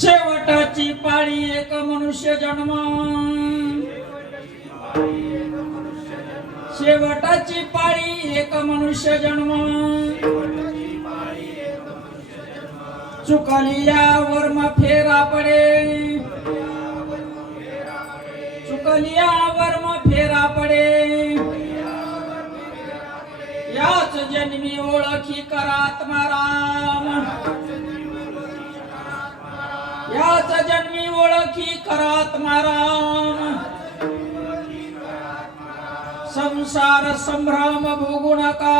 शेवटाची पाळी एक मनुष्य जन्म, शेवटाची पाळी एक मनुष्य जन्म, चुकलियावर मग फेरा पडे, चुकलियावर मग फेरा पडे, याच जन्मी ओळखी करात्मा राम, याच जन्मी ओळखी करात्मा राम, संसार संभ्रम भोगू नका,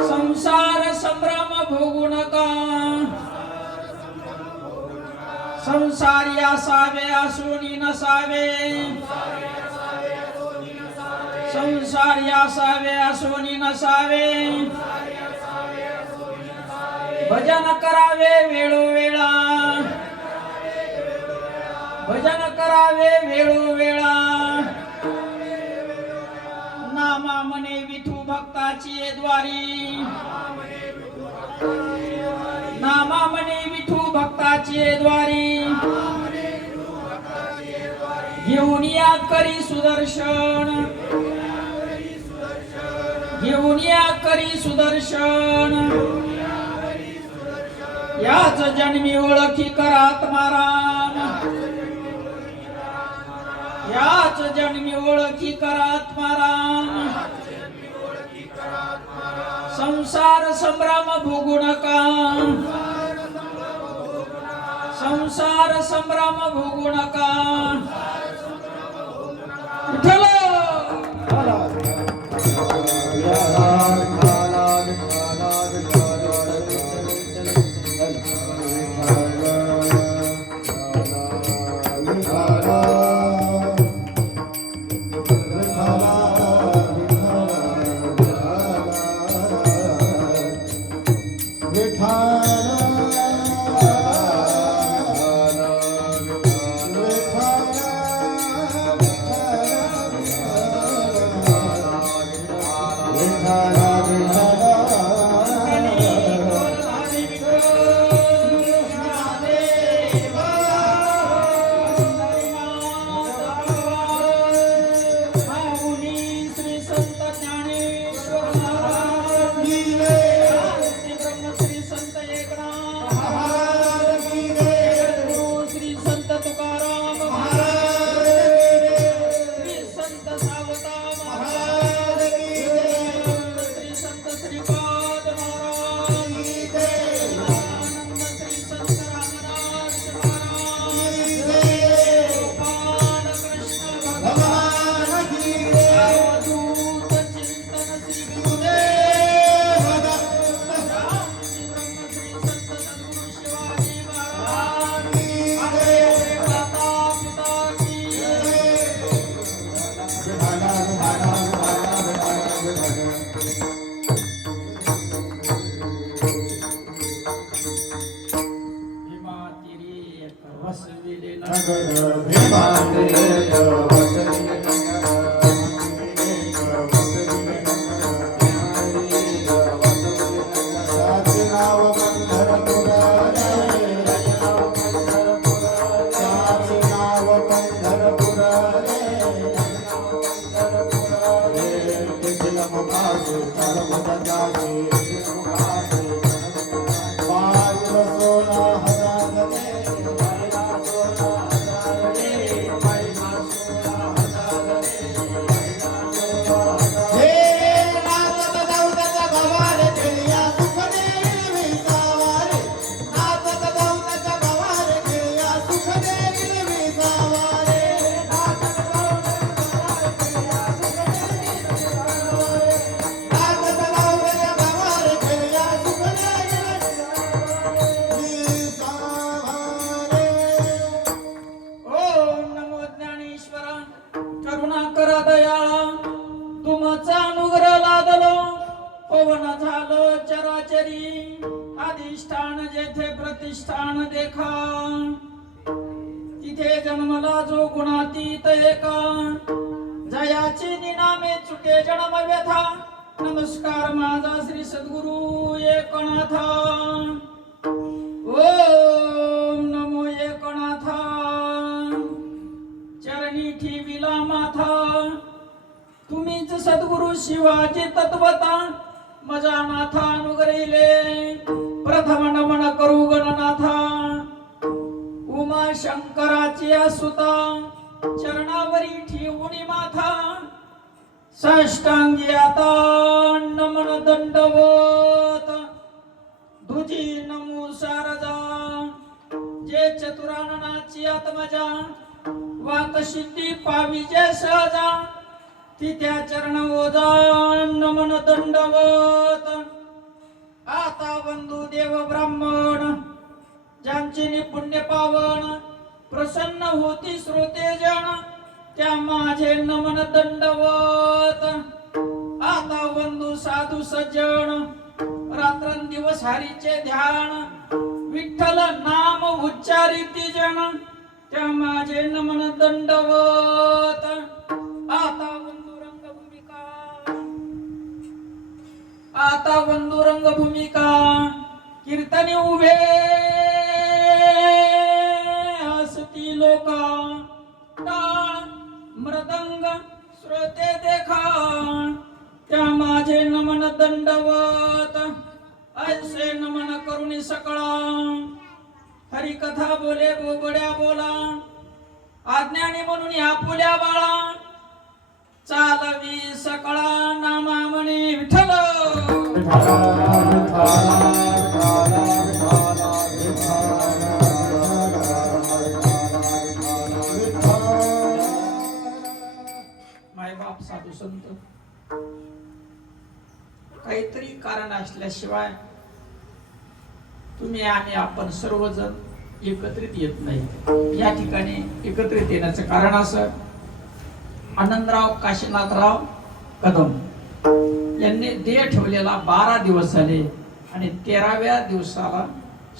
संसार संभ्रम भोगू नका, संसारी असावे असुनी नसावे, संसारी असावे असुनी नसावे, भजन करावे वेळोवेळा, भजन करावे वेळोवेळा, नामा म्हणे विठू भक्ताची द्वारी, नामा म्हणे विठू भक्ताची द्वारी, घेऊन या करी सुदर्शन, घेऊन या करी सुदर्शन, याच जन्मी ओळखी करात्मा राम, याच जन्मी ओळखी करात्मा राम, संसार संभ्रम भोगू नका, संसार संभ्रम भोगू नका, विठ्ठल पवन झालो चराचरी अधिष्ठान जेथे प्रतिष्ठान देखा तिथे जन्मला जो गुणातीत एका जयाची निनामे चुके जन्म व्यथा नमस्कार माझा श्री सद्गुरु एकनाथा शिवाजी तत्वता मजा नाथा अनुग्रहिले प्रथम नमन करू गणनाथा उमा शंकराची सुता चरणावरी ठेवून माथा साष्टांगी आता नमन दंडवत तुझी नमो शारदा जे चतुराननाची आत्मजा वाक सिद्धी पावी जे सहजा ती त्या चरण ओजा नमन दंडवत आता बंधू देव ब्राह्मण ज्यांची निपुण्य पावन प्रसन्न होती श्रोते जन त्या माझे नमन दंडवत आता बंधू साधू सज्जन रात्रंदिवस हरीचे ध्यान विठ्ठल नाम उच्चारिती जन त्या माझे नमन दंडवत आता बंधू रंगभूमिका आता बंधू रंगभूमिका कीर्तनी उभे हसती लोका टाळ मृदंग श्रोते देखा त्या माझे नमन दंडवत ऐसे नमन करुणी सकळा हरी कथा बोले बोबड्या बोला आज्ञानी म्हणून या फुल्या बाळा चालवी सकळा नामा म्हणे विठ्ठल मायबाप साधू संत काहीतरी कारण असल्याशिवाय तुम्ही आणि आपण सर्वजण एकत्रित येत नाही. या ठिकाणी एकत्रित येण्याचं कारण असं आनंदराव काशीनाथराव कदम यांनी देह ठेवलेला 12 दिवस झाले आणि 13व्या दिवसाला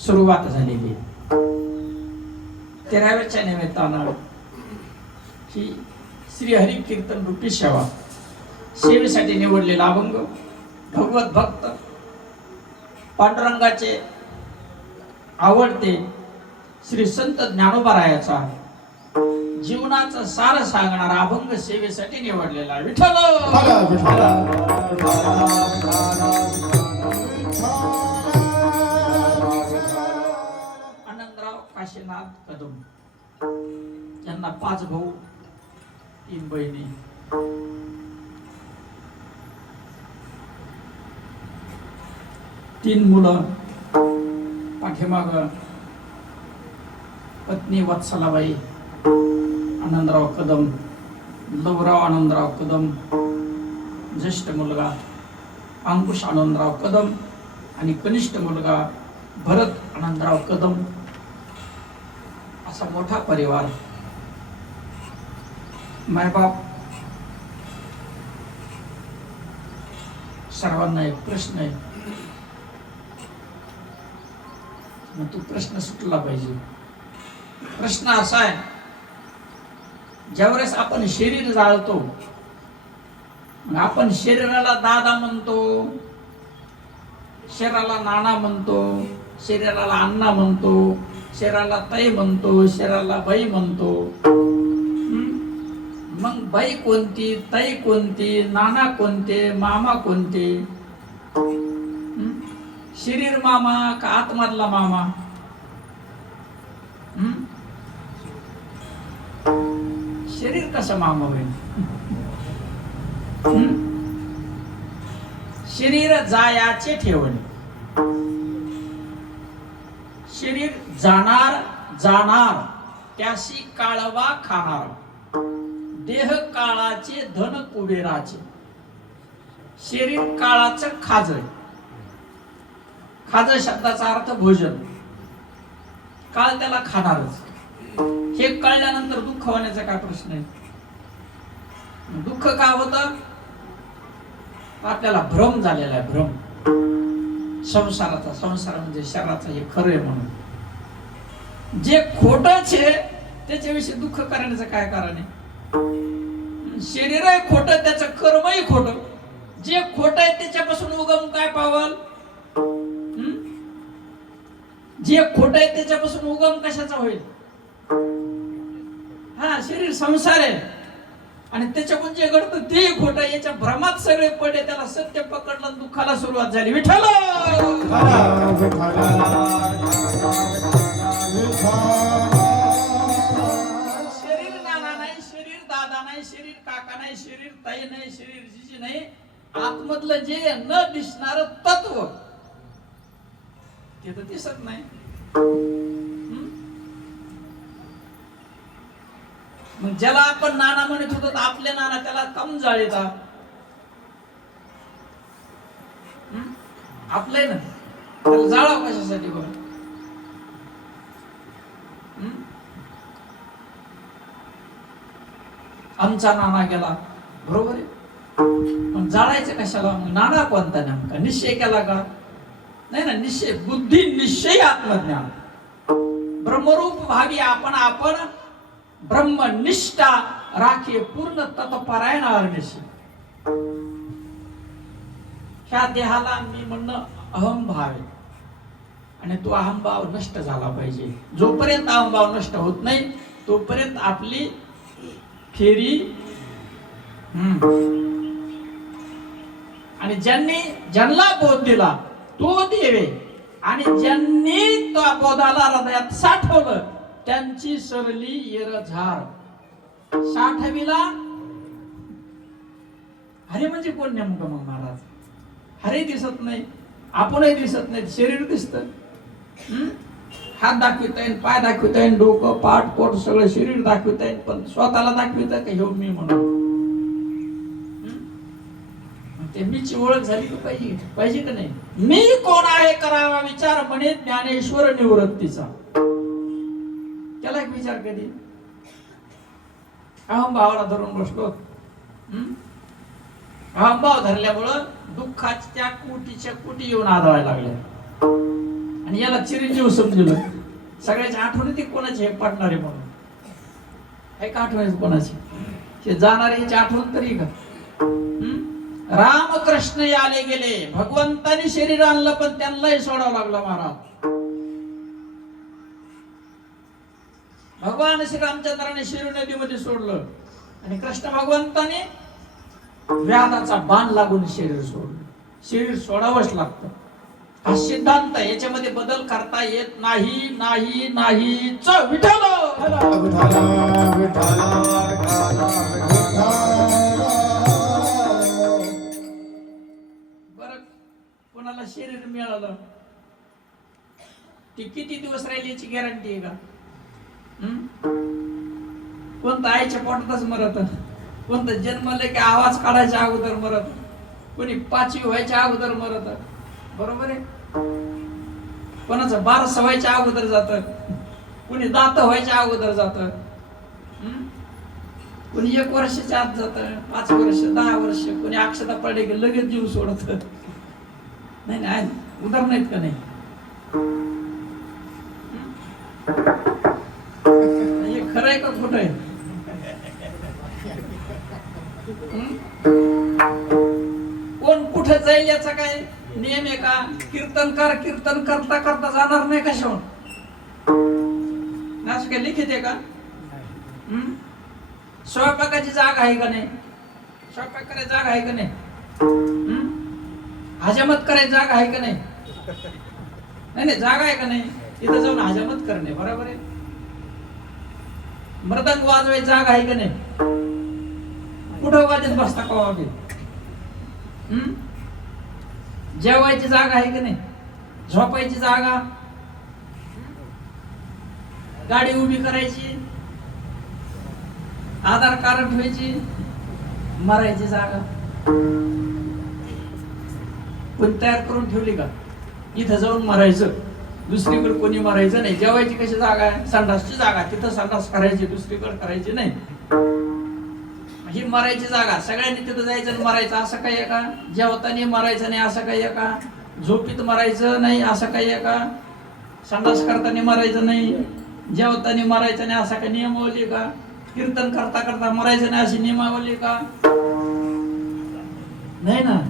सुरुवात झालेली. 13व्याच्या निमित्तानं ही श्री हरी कीर्तन रूपी सेवा सेवेसाठी निवडलेला अभंग भगवत भक्त पांडुरंगाचे आवडते श्री संत ज्ञानोबारायाचा जीवनाचा सार सांगणारा अभंग सेवेसाठी निवडलेला विठ्ठल. आनंदराव काशीनाथ कदम यांना 5 भाऊ 3 बहिणी. तीन मुलं. पाठीमाग पत्नी वत्सलाबाई आनंदराव कदम, लवराव आनंदराव कदम, ज्येष्ठ मुलगा अंकुश आनंदराव कदम आणि कनिष्ठ मुलगा भरत आनंदराव कदम. असा मोठा परिवार. मायबाप सर्वांना एक प्रश्न आहे, मग तो प्रश्न सुटला पाहिजे. प्रश्न असा आहे, ज्यावेळेस आपण शरीर जाळतो, आपण शरीराला दादा म्हणतो, शरीराला नाना म्हणतो, शरीराला अण्णा म्हणतो, शरीराला ताई म्हणतो, शरीराला बाई म्हणतो. मग बाई कोणती, ताई कोणती, नाना कोणते, मामा कोणते? शरीर मामा का आतमधला मामा? शरीर कसं मामा होईल? शरीर जायाचे ठेवणे. शरीर जाणार जाणार त्याशी काळवा खाणार. देह काळाचे धन कुबेराचे. शरीर काळाचं खाज. खाज शब्दाचा अर्थ भोजन. काळ त्याला खाणारच. हे कळल्यानंतर दुःख होण्याचा काय प्रश्न आहे? दुःख का होतं? आपल्याला भ्रम झालेला आहे. भ्रम संसाराचा. संसार म्हणजे शरीराचा हे खरं आहे म्हणून. जे खोटच आहे त्याच्याविषयी दुःख करण्याचं काय कारण आहे? शरीर आहे खोटं, त्याचं कर्मही खोटं. जे खोटं आहे त्याच्यापासून उगम काय पावल? जे खोटं आहे त्याच्यापासून उगम कशाचा होईल? हा, शरीर संसार आहे. आणि त्याच्याकडून जे घडतं ते खोटं. याच्या भ्रमात सगळे पडे. त्याला सत्य पकडलं, दुःखाला सुरुवात झाली. विठ्ठल शरीर नाना नाही, शरीर दादा नाही, शरीर काका नाही, शरीर ताई नाही, शरीर जिजी नाही. आतमधलं जे न दिसणार तत्व ते तर दिसत नाही. मग ज्याला आपण नाना म्हणत होतो, आपले नाना त्याला कम जाळीता. आपले ना त्याला जाळाव कशासाठी बरं? आमचा नाना गेला, बरोबर आहे, पण जाळायचं कशाला? मग नाना कोणता नेमका? निश्चय केला का? नाही ना, निश्चय बुद्धी निश्चय आत्मज्ञान. ब्रह्मरूप भावी आपण ब्रह्मनिष्ठा राखे पूर्ण तत्परायण अरण्याशी. ह्या देहाला मी म्हणणं अहंभाव आहे, आणि तो अहंभाव नष्ट झाला पाहिजे. जोपर्यंत अहंभाव नष्ट होत नाही तोपर्यंत आपली फेरी. आणि ज्यांना बोध दिला तो देवे, आणि ज्यांनी त्या बोधाला हृदयात साठवलं त्यांची सरली येरझार. साठविला हरे म्हणजे कोण नेमकं मग महाराज? हरे दिसत नाही, आपणही दिसत नाही, शरीर दिसतं. हात दाखविता येईल, पाय दाखविता येईल, डोकं पाठ पोट सगळं शरीर दाखविता येईल, पण स्वतःला दाखविता का हे मी म्हणून? ते मीची ओळख झाली का पाहिजे का नाही? मी कोण आहे करावा विचार म्हणे ज्ञानेश्वर निवृत्तीचा. त्याला एक विचार कधी अहंभावाला धरून बसलो. अहंभाव धरल्यामुळं दुःखाच्या कोटीच्या कोटी येऊन आदळायला लागल्या, आणि याला चिरंजीव समजलं. सगळ्याच्या आठवणी कोणाची हे पडणारे म्हणून आहे का? आठवण कोणाची? हे जाणारे आठवण तरी का? रामकृष्ण आले गेले, भगवंतानी शरीर आणलं, पण त्यांनाही सोडावं लागलं महाराज. भगवान श्री रामचंद्राने शिरू नदीमध्ये सोडलं, आणि कृष्ण भगवंताने व्याधाचा बाण लागून शरीर सोडलं. शरीर सोडावंच लागतं, हा सिद्धांत. याच्यामध्ये बदल करता येत नाही. नाही नाही च विठ्ठल. बरं, कोणाला शरीर मिळालं ती किती दिवस राहील याची गॅरंटी आहे का? कोणतं आईच्या पोटातच मरत, कोणतं जन्मले की आवाज काढायच्या अगोदर मरत, कोणी 5वी व्हायच्या अगोदर मरत, बरोबर आहे. कोणाचं 12 व्हायच्या अगोदर जात, कोणी दात व्हायच्या अगोदर जात, कोणी 1 वर्षाच्या आत जात, 5 वर्ष 10 वर्ष, कोणी अक्षता पडले की लगेच जीव सोडत. नाही नाही, उदाहरण आहेत का नाही? हे खरं आहे का खोटं आहे? कोण कुठे जाईल याचा काय नियम आहे का? कीर्तनकार कीर्तन करता करता जाणार नाही कशावर? असं काय लिखित आहे का? स्वयंपाकाची जागा आहे का नाही? स्वयंपाक करायची जागा आहे का नाही? हजामत करायची जागा आहे का नाही? नाही जागा आहे का नाही? तिथं जाऊन हजामत करणे बरोबर आहे. मृदंग वाजवायची जागा आहे का नाही? कुठं वाजत बसता कवा बी? जेवायची जागा आहे का नाही? झोपायची जागा, गाडी उभी करायची, आधार कार्ड ठेवायची, मरायची जागा पण तयार करून ठेवली का? इथं जाऊन मरायचं, दुसरीकडे कोणी मरायचं नाही. जेवायची कशी जागा आहे? संडासची जागा, तिथं संडास करायची, दुसरीकडे करायची नाही. ही मरायची जागा, सगळ्यांनी तिथं जायचं आणि मरायचं असं काही आहे का? जेवताना मरायचं नाही असं काही आहे का? झोपीत मरायचं नाही असं काही आहे का? संडास करताना मरायचं नाही, जेवताना मरायचं नाही असं काही नियमावली का? कीर्तन करता करता मरायचं नाही अशी नियमावली का? नाही ना.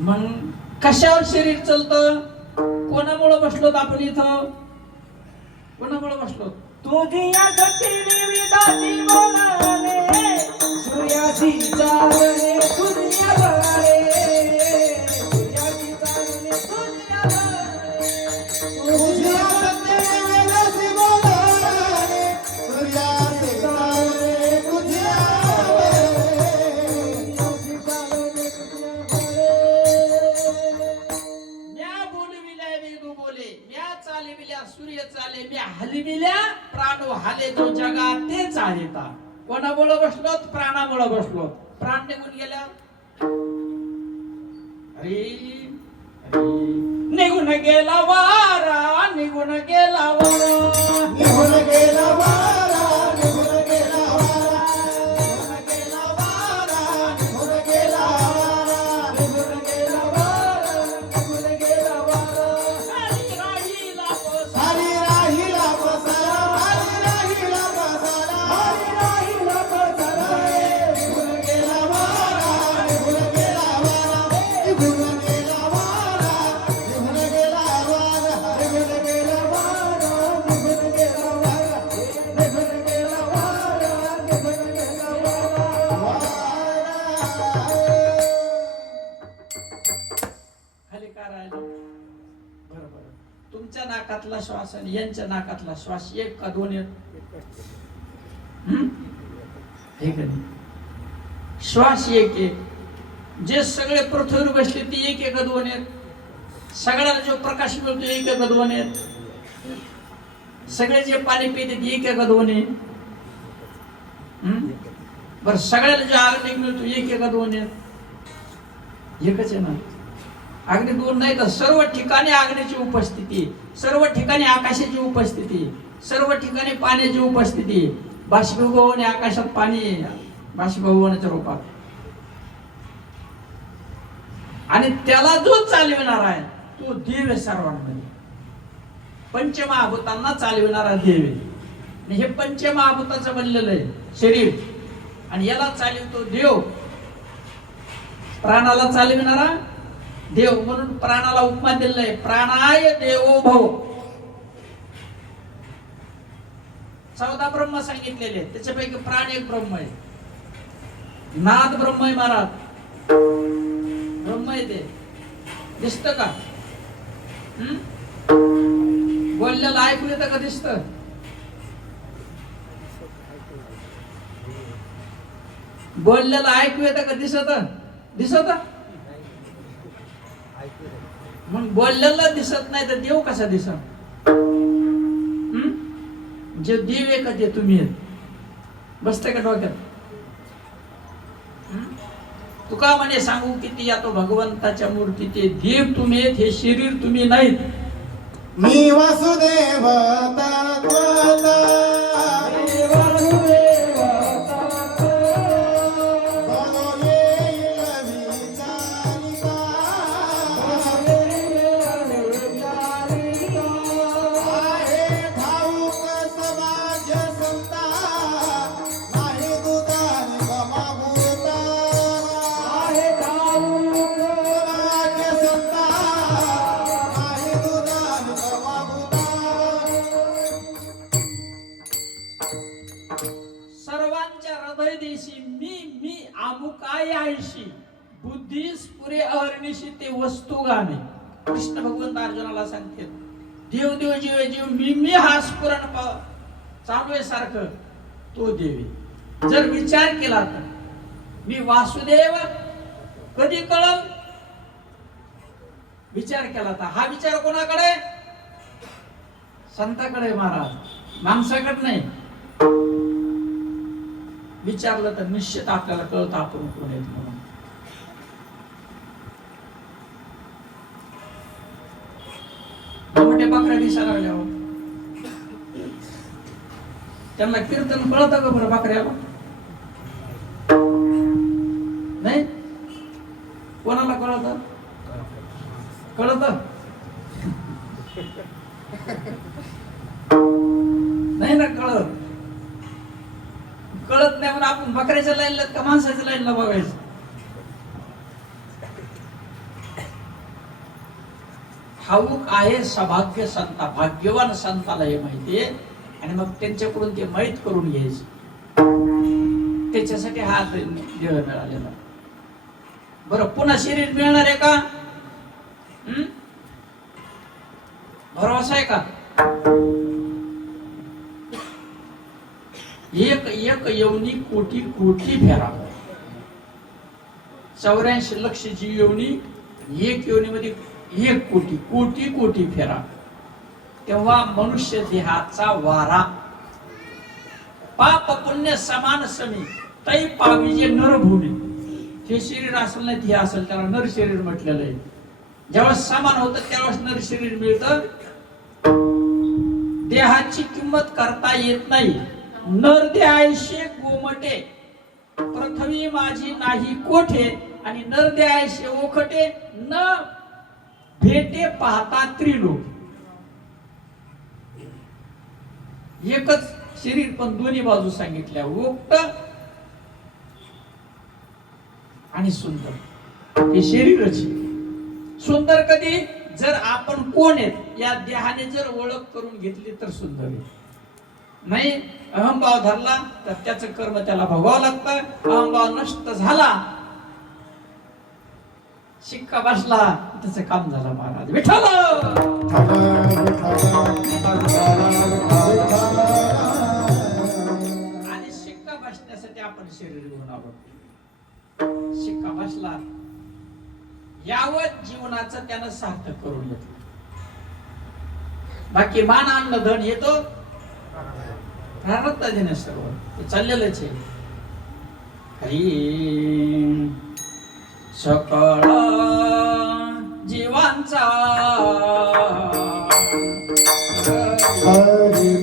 मग कशावर शरीर चालतं? कोणामुळे बसलो आपण इथं? कोणामुळे बसलो? तुझिया जटिल विदाची बोलाले सूर्याची चालणे तुझिया बळाले सूर्याची चालणे तुझिया बळाले तुझिया जटिल विदाची बोलाले सूर्याची चालणे तुझिया बळाले सूर्याची चालणे तुझिया बळाले म्या बोलविल्या वेदू बोले, म्या चालविल्या सूर्य चाले, म्या हलविल्या प्राण हाले जो जगात ते चालिता. कोणामुळे बसलोत? प्राणामुळे बसलोत. प्राण निघून गेल्या अरे निघून गेला वारा, निघून गेला वारा, निघून गेला वारा, निघून गेला वारा, निघून गेला वारा, निघून गेला वारा, निघून गेला वारा, निघून गेला वारा. सारी राहिला पसारा, हरी राहिला पसारा, हरी राहिला पसारा, हरी राहिला पसारा. निघून गेला वारा, निघून गेला वारा, निघून गेला वारा, निघून गेला वारा, निघून गेला वारा, निघून गेला वारा, निघून गेला वारा, निघून गेला वारा. खाली का राहिलं? बरोबर. तुमच्या नाकातला श्वास आणि यांच्या नाकातला श्वास एक का दोन आहेत? हे का नाही? श्वास एक एक. जे सगळे पृथ्वीवर बसले ते एक एक दोन आहेत. सगळ्याला जो प्रकाश मिळतो एक एक दोन आहेत. सगळे जे पाणी पिते ते एक एक दोन आहे. बर सगळ्याला जो अग्नी मिळतो एक एक दोन आहेत. एकच आहे ना. अग्नी दोन नाही तर सर्व ठिकाणी अग्नीची उपस्थिती, सर्व ठिकाणी आकाशाची उपस्थिती, सर्व ठिकाणी पाण्याची उपस्थिती. बाष्पीभवन आकाशात पाणी बाष्पीभवनाच्या रूपात. आणि त्याला जो चालविणार आहे तो देव आहे सर्वांमध्ये. पंचमहाभूतांना चालविणारा देव आहे. आणि हे पंचमहाभूताचं बनलेलं आहे शरीर. आणि याला चालवितो देव. प्राणाला चालविणारा देव. म्हणून प्राणाला उपमा दिलेला आहे, प्राणाय देवो भव. 14 ब्रह्म सांगितलेले, त्याच्यापैकी प्राण एक ब्रह्म आहे. नाद ब्रह्म आहे महाराज. ब्रह्म आहे ते. दिसत का? बोललेलं ऐकू येतं का? दिसत? बोललेलं ऐकू येतं का? दिसत? दिसत? मग बोललेला दिसत नाही तर देव कसा दिसत? जे देव आहे का ते तुम्ही आहेत. बसते का डोक्यात? तुका म्हणे सांगू किती या तो भगवंताच्या मूर्ती. ते देव तुम्ही आहेत, हे शरीर तुम्ही नाहीत. मी वासुदेव तत्त्वता, मी वासुदेव तत्त्वता, बोलो येईल विचारिता, बोलो येईल विचारिता. आहे ठाऊक समाज संता, नाही दुधान गमाभूता. आहे ठाऊक समाज संता, नाही दुधान गमाभूता. सर्वांच्या हृदय देशी मी आमुकाय आयशी, बुद्धीस पुरे अहर्निशी ते वस्तू गाणे. कृष्ण भगवंत अर्जुनाला सांगते, देव देव जीव जीव मी हा स्फुरण चालू आहे सारखं तो देवी. जर विचार केला तर मी वासुदेव कधी कळल? विचार केला तर. हा विचार कोणाकडे? संताकडे महाराज, माणसाकडे नाही. विचारलं तर निश्चित आपल्याला कळतं आपण कोण आहेत म्हणून. मोठे बकऱ्या दिसायला लागल्यावर त्यांना कीर्तन कळतं का बरं बकऱ्याला? नाही? कोणाला कळतं? कळतं? नाही ना कळत. कळत नाही म्हणून आपण बकऱ्याच्या लाईनला का माणसाच्या लाईनला बघायचं? ठाऊक आहे सौभाग्य संता, भाग्यवान संताला हे माहितीये, आणि मग त्यांच्याकडून ते माहीत करून घ्यायचं. त्याच्यासाठी हा देह मिळालेला. बरं, पुन्हा शरीर मिळणार आहे का? भरोसा आहे का? एक एक योनी कोटी कोटी फेरा. 84 लक्षची योनी, एक योनीमध्ये 1 कोटी कोटी कोटी फेरा. तेव्हा मनुष्य देहाचा वारा पाप पुण्य समान समी तै पाविजे नरभूमी. हे शरीर असेल नाही हे असेल त्याला नर शरीर म्हटलेलं आहे. जेव्हा समान होतं त्यावेळेस नर शरीर मिळतं. देहाची किंमत करता येत नाही. नर द्यायशे गोमटे पृथ्वी माझी नाही कोठे, आणि नर द्यायशे ओखटे न भेटे पाहता त्रिलोक. एकच शरीर पण दोन्ही बाजू सांगितल्या, ओक्त आणि सुंदर. हे शरीरच सुंदर कधी, जर आपण कोण आहेत या देहाने जर ओळख करून घेतली तर सुंदर आहे. नाही अहंभाव धरला तर त्याचं कर्म त्याला भोगावं लागतं. अहंभाव नष्ट झाला, शिक्का बसला, त्याचं काम झालं. महाराज विठ्ठल. आणि शिक्का बसण्यासाठी आपण शरीर घेऊन आलो. शिक्का बसला, यावत जीवनाचं त्यानं सार्थक करून घेतलं. बाकी मान अन्न धन येतो प्रारब्ध देणे सर्व चाललेलंच आहे. हरी सकळ जीवांचा हरी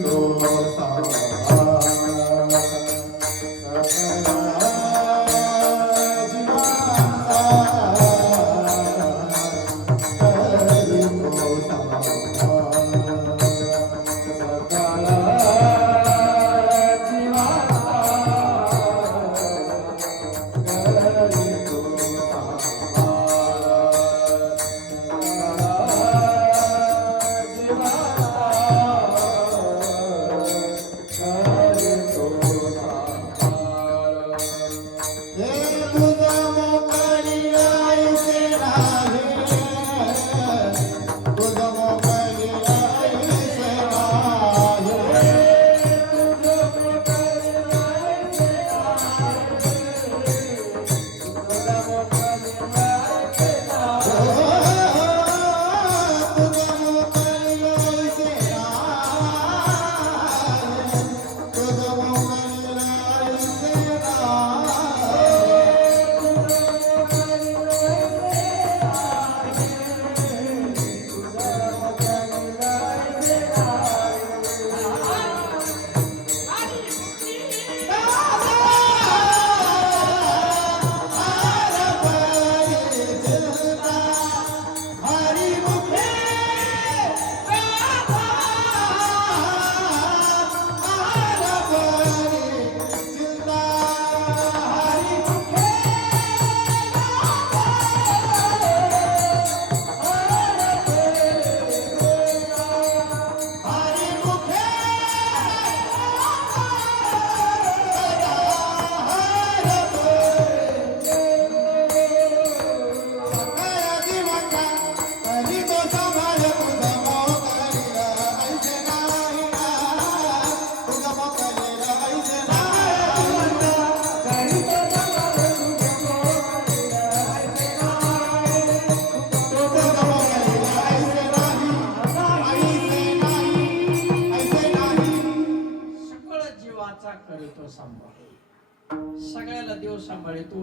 सगळ्याला देव सांभाळतो.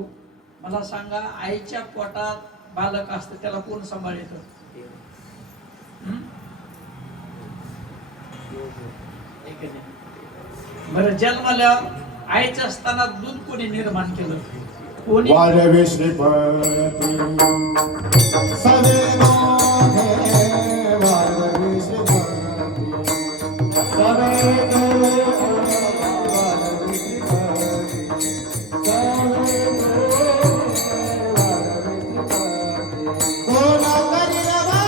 मला सांगा, आईच्या पोटात बालक असतं त्याला कोण सांभाळतो? बरं, जन्माल्यावर आईच्या असताना दूध कोणी निर्माण केलं? कोणी? वाढवे श्रीपती सवेनो वाढवे श्रीपती सवेनो कोण करिला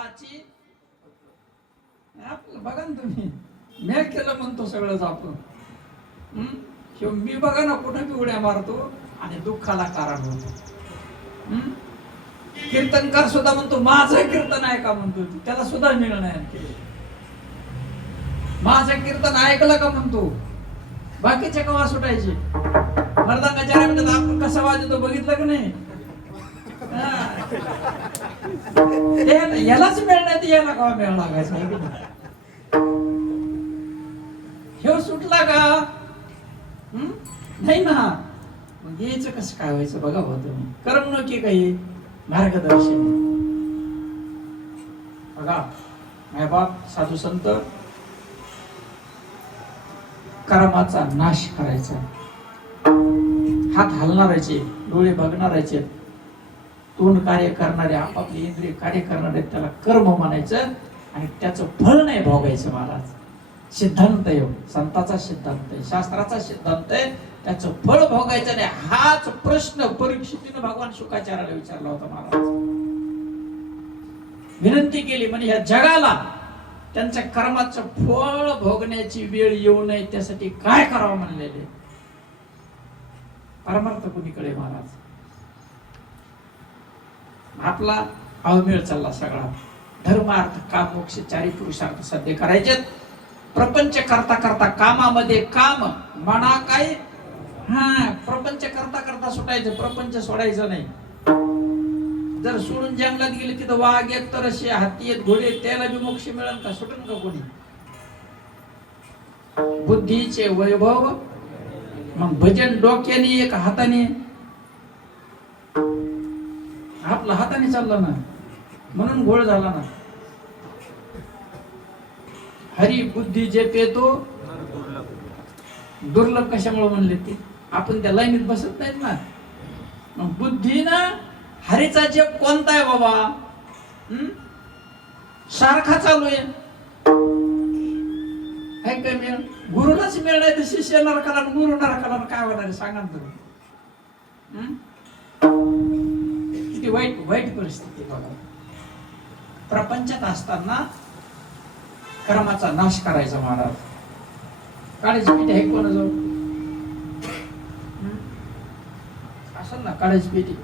दुःखाची आपलं बघा ना तुम्ही, मी केलं म्हणतो सगळंच आपण. किंवा मी बघा ना कुठं बी उड्या मारतो आणि दुःखाला कारण होतो. कीर्तनकार सुद्धा म्हणतो माझं कीर्तन ऐका म्हणतो, त्याला सुद्धा मिळणं नाही. माझं कीर्तन ऐकलं का म्हणतो, बाकीचे कवा सुटायचे. मर्दांगाच्या म्हणतात आपण कसं वाजवतो बघितलं का नाही. यालाच मिळ नाही याला कवा मिळ लागायचा. हे सुटला का नाही ना, मग यायचं कसं काय व्हायचं बघा भाऊ तुम्ही. करमणुकी काही मार्गदर्शन बघा. मायबाप साधू संत कर्माचा नाश करायचा, हात हलणारायचे, डोळे बघणारायचे, तोंड कार्य करणारे, आपापली इंद्रिय कार्य करणारे, त्याला कर्म म्हणायचं आणि त्याचं फळ नाही भोगायचं. महाराज सिद्धांत आहे, संताचा सिद्धांत आहे, शास्त्राचा सिद्धांत आहे, त्याचं फळ भोगायचं नाही. हाच प्रश्न परीक्षितीनं भगवान शुकाचार्याला विचारला होता. महाराज विनंती केली म्हणजे ह्या जगाला त्यांच्या कर्माचं फळ भोगण्याची वेळ येऊ नये त्यासाठी काय करावं म्हणलेले. परमार्थ कुणीकडे महाराज. आपला अवमेळ चालला सगळा. धर्म अर्थ काम मोक्ष चारी पुरुषार्थ साध्य करायचे. प्रपंच करता करता कामामध्ये काम म्हणा काय, प्रपंच करता करता सुटायचं, प्रपंच सोडायचं नाही. जर सोडून जंगलात गेले तिथं वाघ येत, तर असे हाती येत, घोडे येत, त्याला बी मोक्ष मिळेल का, सुटून का कोणी. बुद्धीचे वैभव मग भजन डोक्याने एक हाताने, आपला हाताने चाललं ना म्हणून घोळ झाला ना. हरी बुद्धी जे पेतो दुर्लभ कशामुळे म्हणले ते, आपण त्या लाईनीत बसत नाहीत ना. मग बुद्धी ना हरीचा जप कोणता आहे बाबा, सारखा चालू आहे. काय मिळ, गुरुलाच मिळणार तर शिष्य नरकाला, गुरु नरकाला, काय होणार सांगा तुम्ही. किती वाईट वाईट परिस्थिती बघा. प्रपंचात असताना कर्माचा नाश करायचा. महाराज काळाची पेटी आहे कोणाजवळ असेल ना, काळाची पेटी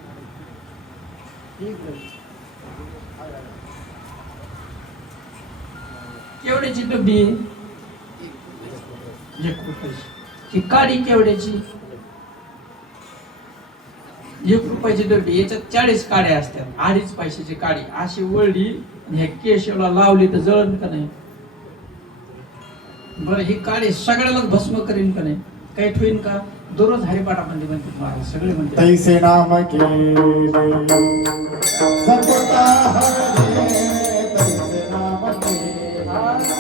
केवढ्याची डब्बी, 1 रुपयाची. काडी केवढ्याची, 1 रुपयाची डब्बी. याच्यात 40 काड्या असतात. 2.5 पैशाची काडी अशी वळली आणि ह्या केशवला लावली तर जळण का नाही. बरं ही काडी सगळ्यालाच भस्म करीन का नाही, काही ठेवीन का. दररोज हरिपाठामध्ये म्हणतात महाराज सगळे म्हणतात तैसे नाम केले जपता हरे, तैसे नाम केले जपता हरे,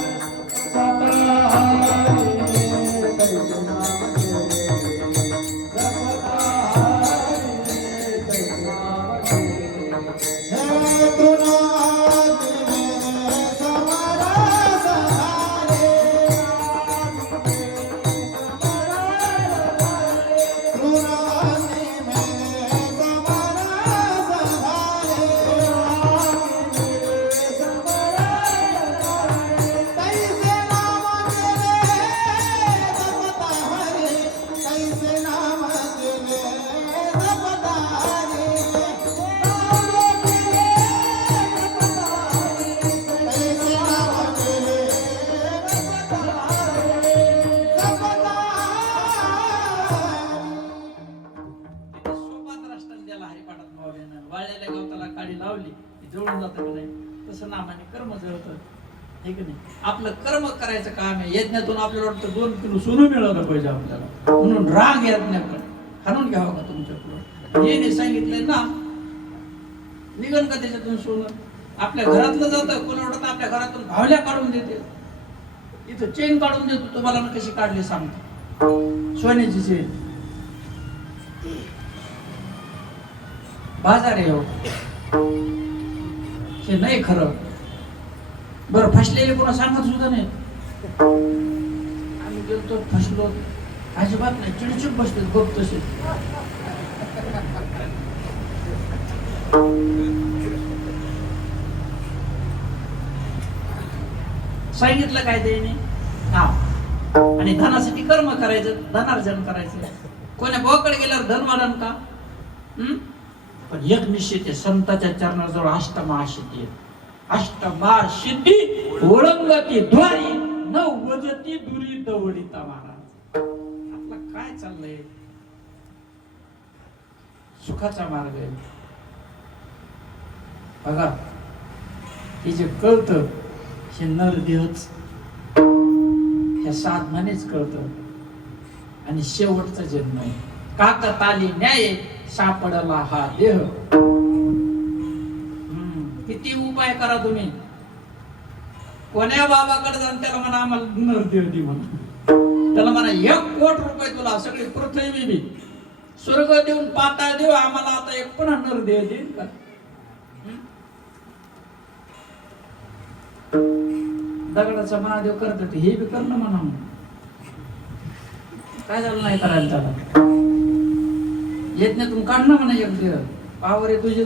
तैसे नाम केले जपता हरे, तैसे नाम केले. हे तुना जळून जात नाही. तसं नामाने कर्म जळत हे की नाही. आपलं कर्म करायचं काम आहे. यज्ञातून आपल्याला वाटतं 2 किलो सोनं मिळवलं पाहिजे आपल्याला, म्हणून राग यज्ञाकडे हाणून घ्यावं का तुमच्याकडून. येणे सांगितलंय ना, निघन का त्याच्यातून सोनं. आपल्या घरातलं जातं, कोण वाटत आपल्या घरातून भावल्या काढून देते. इथं चेन काढून देतो, तुम्हाला मी कशी काढली सांगतो. सोन्याची चेन बाजार आहे हो. हे नाही खरं. बरं फसलेले कोणा सांगत सुद्धा नाही. आम्ही गेलतो फसलो अजिबात नाही, चिडचिड बसले गप तसे. सांगितलं काय त्याने? नाव. आणि धनासाठी कर्म करायचं, धनार्जन करायचं. कोण्या भावाकडे गेल्यावर धन वाढन का? पण एक निश्चित आहे, संताच्या चरणाजवळ अष्टमहासिद्धी आहे. अष्टमहासिद्धी ओळंगती द्वारी न वजती दुरी दवडिता महाराज. आपलं काय चाललंय? सुखाचा मार्ग आहे बघा. हे जे कळतं हे नरदेहच, ह्या साधनानेच कळतं. आणि शेवटचा जन्म आहे. काकताली न्याय सापडला हा देह. किती उपाय करा तुम्ही, कोण्या बाबाकडे जाऊन त्याला म्हणा आम्हाला नरदेह दे म्हणा. त्याला म्हणा 1 कोटी रुपये तुला, सगळी पृथ्वी बी स्वर्ग देऊन पाताळ देऊ, आम्हाला आता एक पण नरदेह देईल का? दगडाचा महादेव करतात, हे बी करणं म्हणा. काय झालं नाही करायला त्याला? येत नाही तुम काढणं म्हणा एक देह. पावर आहे तुझे,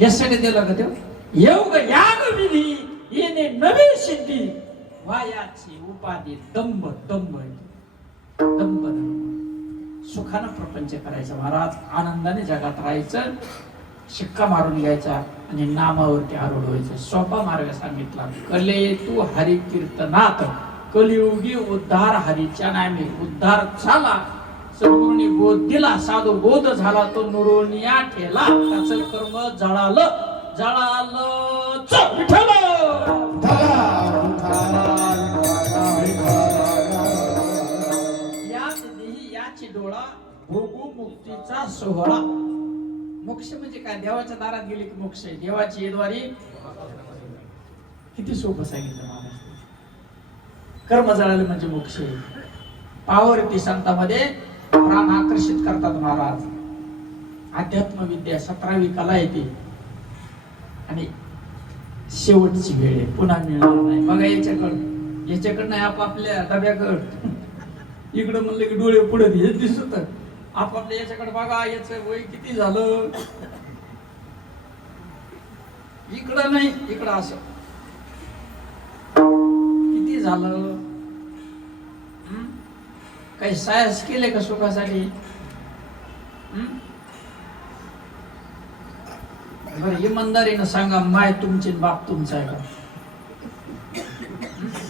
यासाठी दिला का तेव्हा? योग याग विधी येणे नवी सिद्धी, वायाची उपाधी दंभ दंभ दंभ. सुखानं प्रपंच करायचा महाराज, आनंदाने जगात राहायचं, शिक्का मारून घ्यायचा आणि नामावरती आरूढ व्हायचं. सोपा मार्ग सांगितला. कले तू हरि कीर्तनात, कलियुगी उद्धार हरीच्या नामे. उद्धार झाला, सद्गुरूंनी बोध दिला, साधू बोध झाला, तो नुरोनिया ठेला. त्याचं कर्म जळालं जळालं विठ्ठल. याच देही याची डोळा, भोगू मुक्तीचा सोहळा. मोक्ष म्हणजे काय? देवाच्या दारात गेले की मोक्ष आहे. देवाची येद्वारी. किती सोपं सांगितलं महाराज. कर्म जळाले म्हणजे मोक्ष आहे. पावरती संतांमध्ये प्राण आकर्षित करतात महाराज. अध्यात्म विद्या 17वी कला येते आणि शेवटची वेळ आहे, पुन्हा मिळणार नाही. बघा याच्याकडं नाही, आपापल्या डब्याकडं. इकडं म्हणलं की डोळे पुढे दिसत, आपापल्या याच्याकडे बघा, याचं वय किती झालं. इकडं नाही, इकडं असं किती झालं. काही सायस केले का सुखासाठी? बरं इमानदारीनं सांगा, माय तुमची बाप तुमचा आहे का?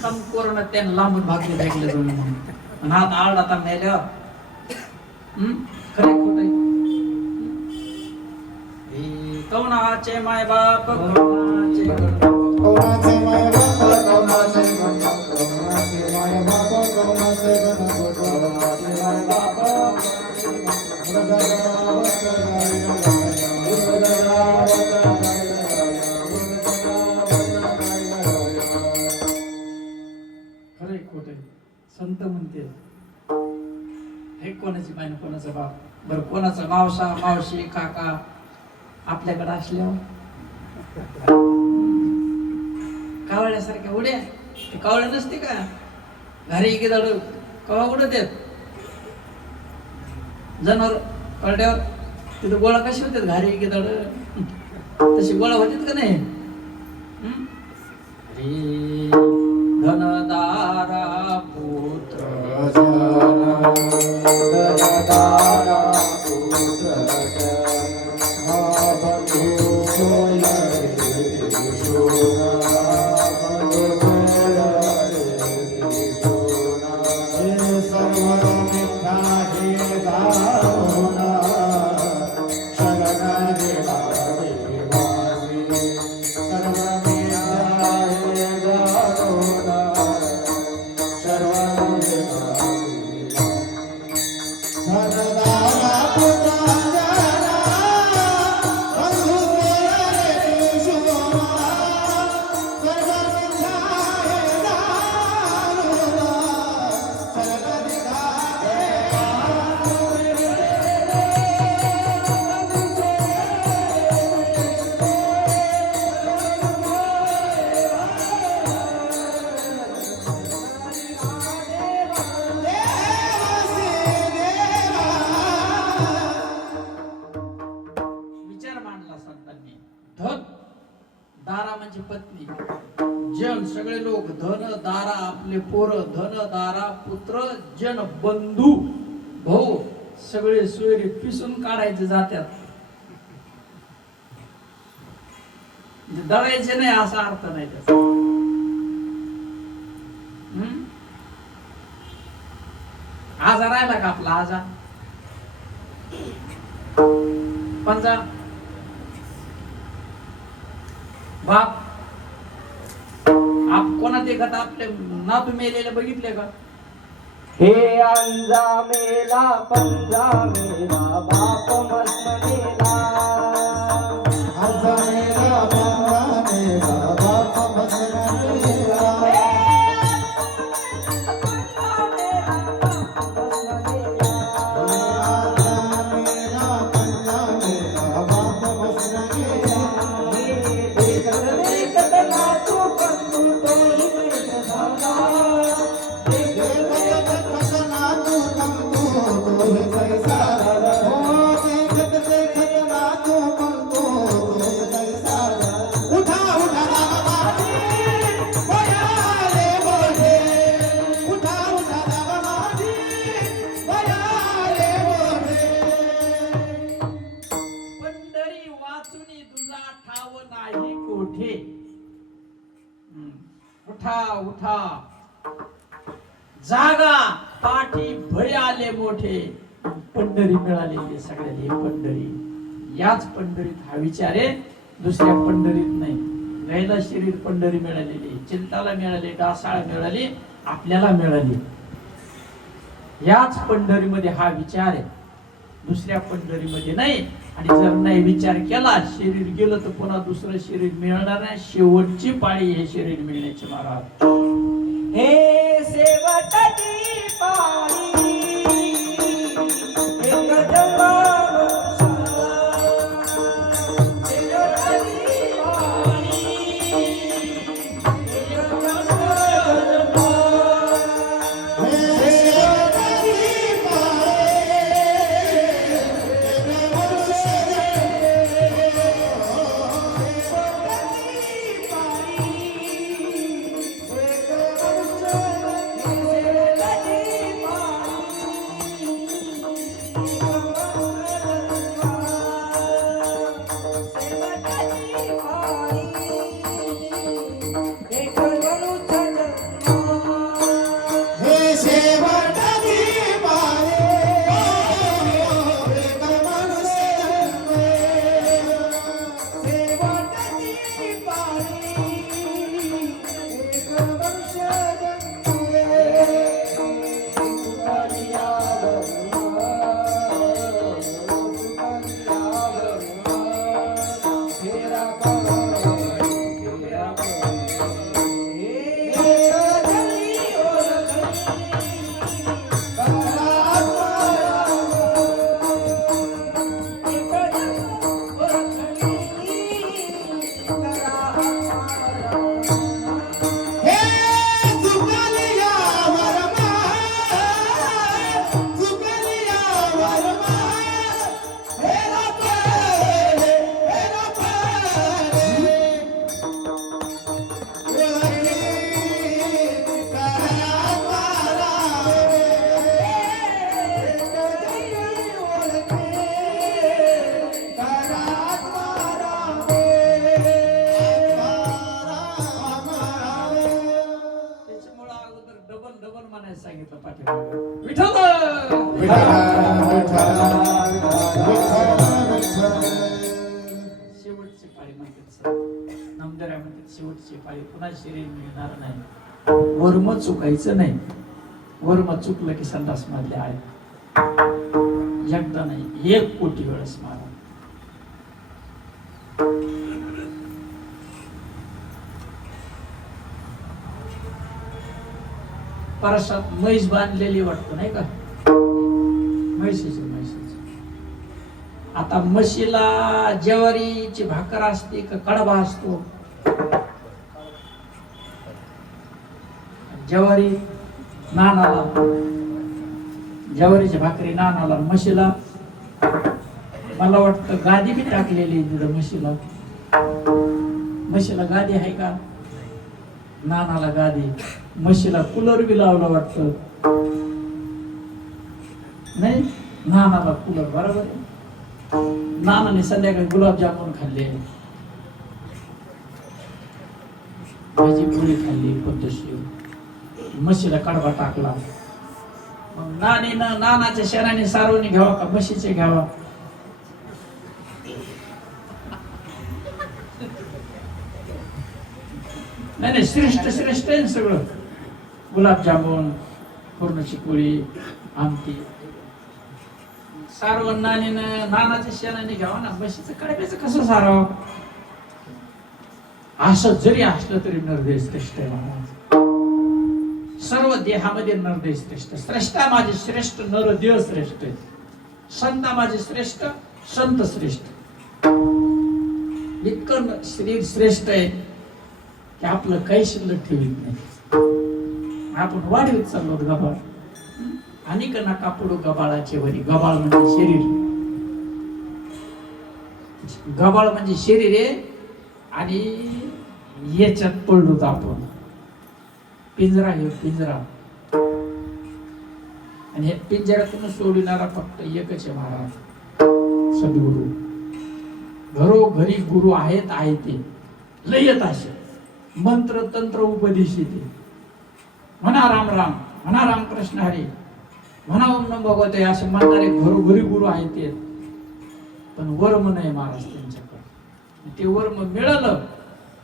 कम कोरोना त्यानं लांबून भागले ऐकले दोन्ही म्हणून हात आळला आता मेल्या. खरे खोटे कौनाचे माय बाप, कौनाचे माय बाप, कौनाचे माय बाप, कौनाचे माय बाप. खरे खोटे संत म्हणते हे कोणाची माय कोणाचा बाप. बरं कोणाचा मावसा मावशी काका आपल्याकडे असल्यावर कावळ्यासारख्या उड्या, ते कावळ्या नसते का घरी गिदाड कवा उडत येत जनावर कळड्यावर, तिथं गोळा कशी होतात घरी गिदाड, तशी गोळा होतात का नाही? रे धनदारा पुत्र जन सगळे लोक धन दारा आपले पोर धन दारा पुत्र जन बंधू भाऊ सगळे सोयरे पिसून काढायचे जात्यात. दळायचे नाही असा अर्थ नाही त्याचा. आजार राहिला का आपला आजार पंजा बाप आप कोणा देखत आपले नातू मेलेले बघितले का? हे अंजा मेला पंजा मेला बाप मस्त मेला. अंजा मेला पंजा मेला बाप मस्त मेला. उठा उठा जागा पाठी भळे आले मोठे. पंढरी मिळालेली सगळ्याला पंढरी. याच पंढरीत हा विचार आहे, दुसऱ्या पंढरीत नाही. गायला शरीर पंढरी मिळालेली, चिंताला मिळाली, डासाळ मिळाली, आपल्याला मिळाली. याच पंढरीमध्ये हा विचार आहे, दुसऱ्या पंढरीमध्ये नाही. आणि जर नाही विचार केला शरीर गेलं तर पुन्हा दुसरं शरीर मिळणार नाही. शेवटची पाळी हे शरीर मिळण्याची महाराज. हे शेवटची पाळी एक सांगितलं पाठीमागे विठ्ठल शेवटची पाळी म्हणतात नामदेव म्हणतात शेवटची पाळी पुन्हा शरीर मिळणार नाही. वर्म चुकायचं नाही. वर्म चुकलं की संडास मधले आहे. एकदा नाही 1 कोटी वेळेस मारा. परसात म्हैस बांधलेली वाटतं नाही का? म्हैसीच आता म्हशीला ज्वारीची भाकर असते का कडबा असतो? ज्वारी नानाला, ज्वारीची भाकरी नानाला, म्हशीला मला वाटतं गादी बी टाकलेली म्हशीला. म्हशीला गादी आहे का? नानाला गादी, म्हशीला कूलर बी लावला वाटतं. नाही, नानाला कूलर, बरोबर आहे. नानाने संध्याकाळी गुलाबजामुन खाल्ले, भाजी पोळी खाल्ली पद्धतशीर, म्हशीला कडबा टाकला. मग नानाच्या शेणाने सारवणी घ्यावा का म्हशीचे घ्यावा? नाही, श्रेष्ठ श्रेष्ठ आहे सगळं. गुलाबजामुन, पुरणाची पोळी, आमटी, सारवण नानाच्या शेणाने घ्यावा ना. म्हशीचं कडब्याचं कसं सारावं? असं जरी असलं तरी नरदेव श्रेष्ठ आहे महाराज. सर्व देहामध्ये नरदेव श्रेष्ठ. श्रेष्ठा माझे श्रेष्ठ, नरदेव श्रेष्ठ आहे. संता माझे श्रेष्ठ, संत श्रेष्ठ. इतकं शरीर श्रेष्ठ आहे की आपलं काही शिल्लक ठेवीत नाही. आपण वाढवीत चाललो गबाळ. आणि का नका पुढं गबाळाचे वरी. गबाळ म्हणजे शरीर, गबाळ म्हणजे शरीर आहे. आणि याच्यात पडलोत आपण. पिंजरा हे पिंजरा. आणि हे पिंजऱ्यातून सोडणारा फक्त एकच आहे महाराज, सद्गुरु. घरोघरी गुरु आहेत, आहे ते लयत असे मंत्र तंत्र उपदेश येते. म्हणा राम राम, म्हणा रामकृष्ण हरी, म्हणा ओम नमो भगवते, असे म्हणणारे घरोघरी गुरु आहेत ते. पण वर्म नाही महाराज त्यांच्याकडे. ते वर्म मिळालं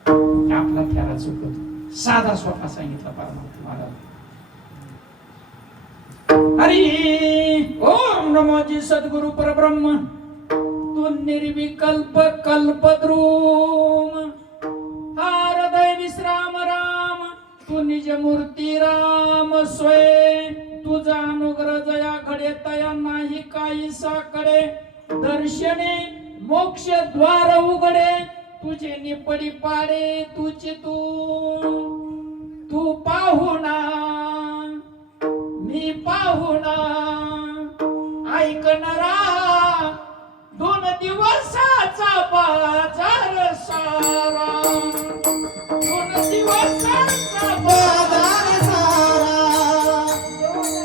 की आपला फेरा चुकत. साधा सोपा सांगितला परमात्मा महाराज. हरी ओम नमो जी सद्गुरु परब्रह्म, तू निर्विकल्प कल्पद्रुम, हृदय विश्राम राम, तू निज मूर्ती राम स्वय. तुझा अनुग्रह जया घडे तया नाही काही साकडे. दर्शने मोक्ष द्वार उघडे, तुझे निपडी पाडे तुझे तू पाहुणा मी पाहुणा. ऐकणारा 2 दिवसाचा बाजार सारा, 2 दिवसाचा बाजार सारा,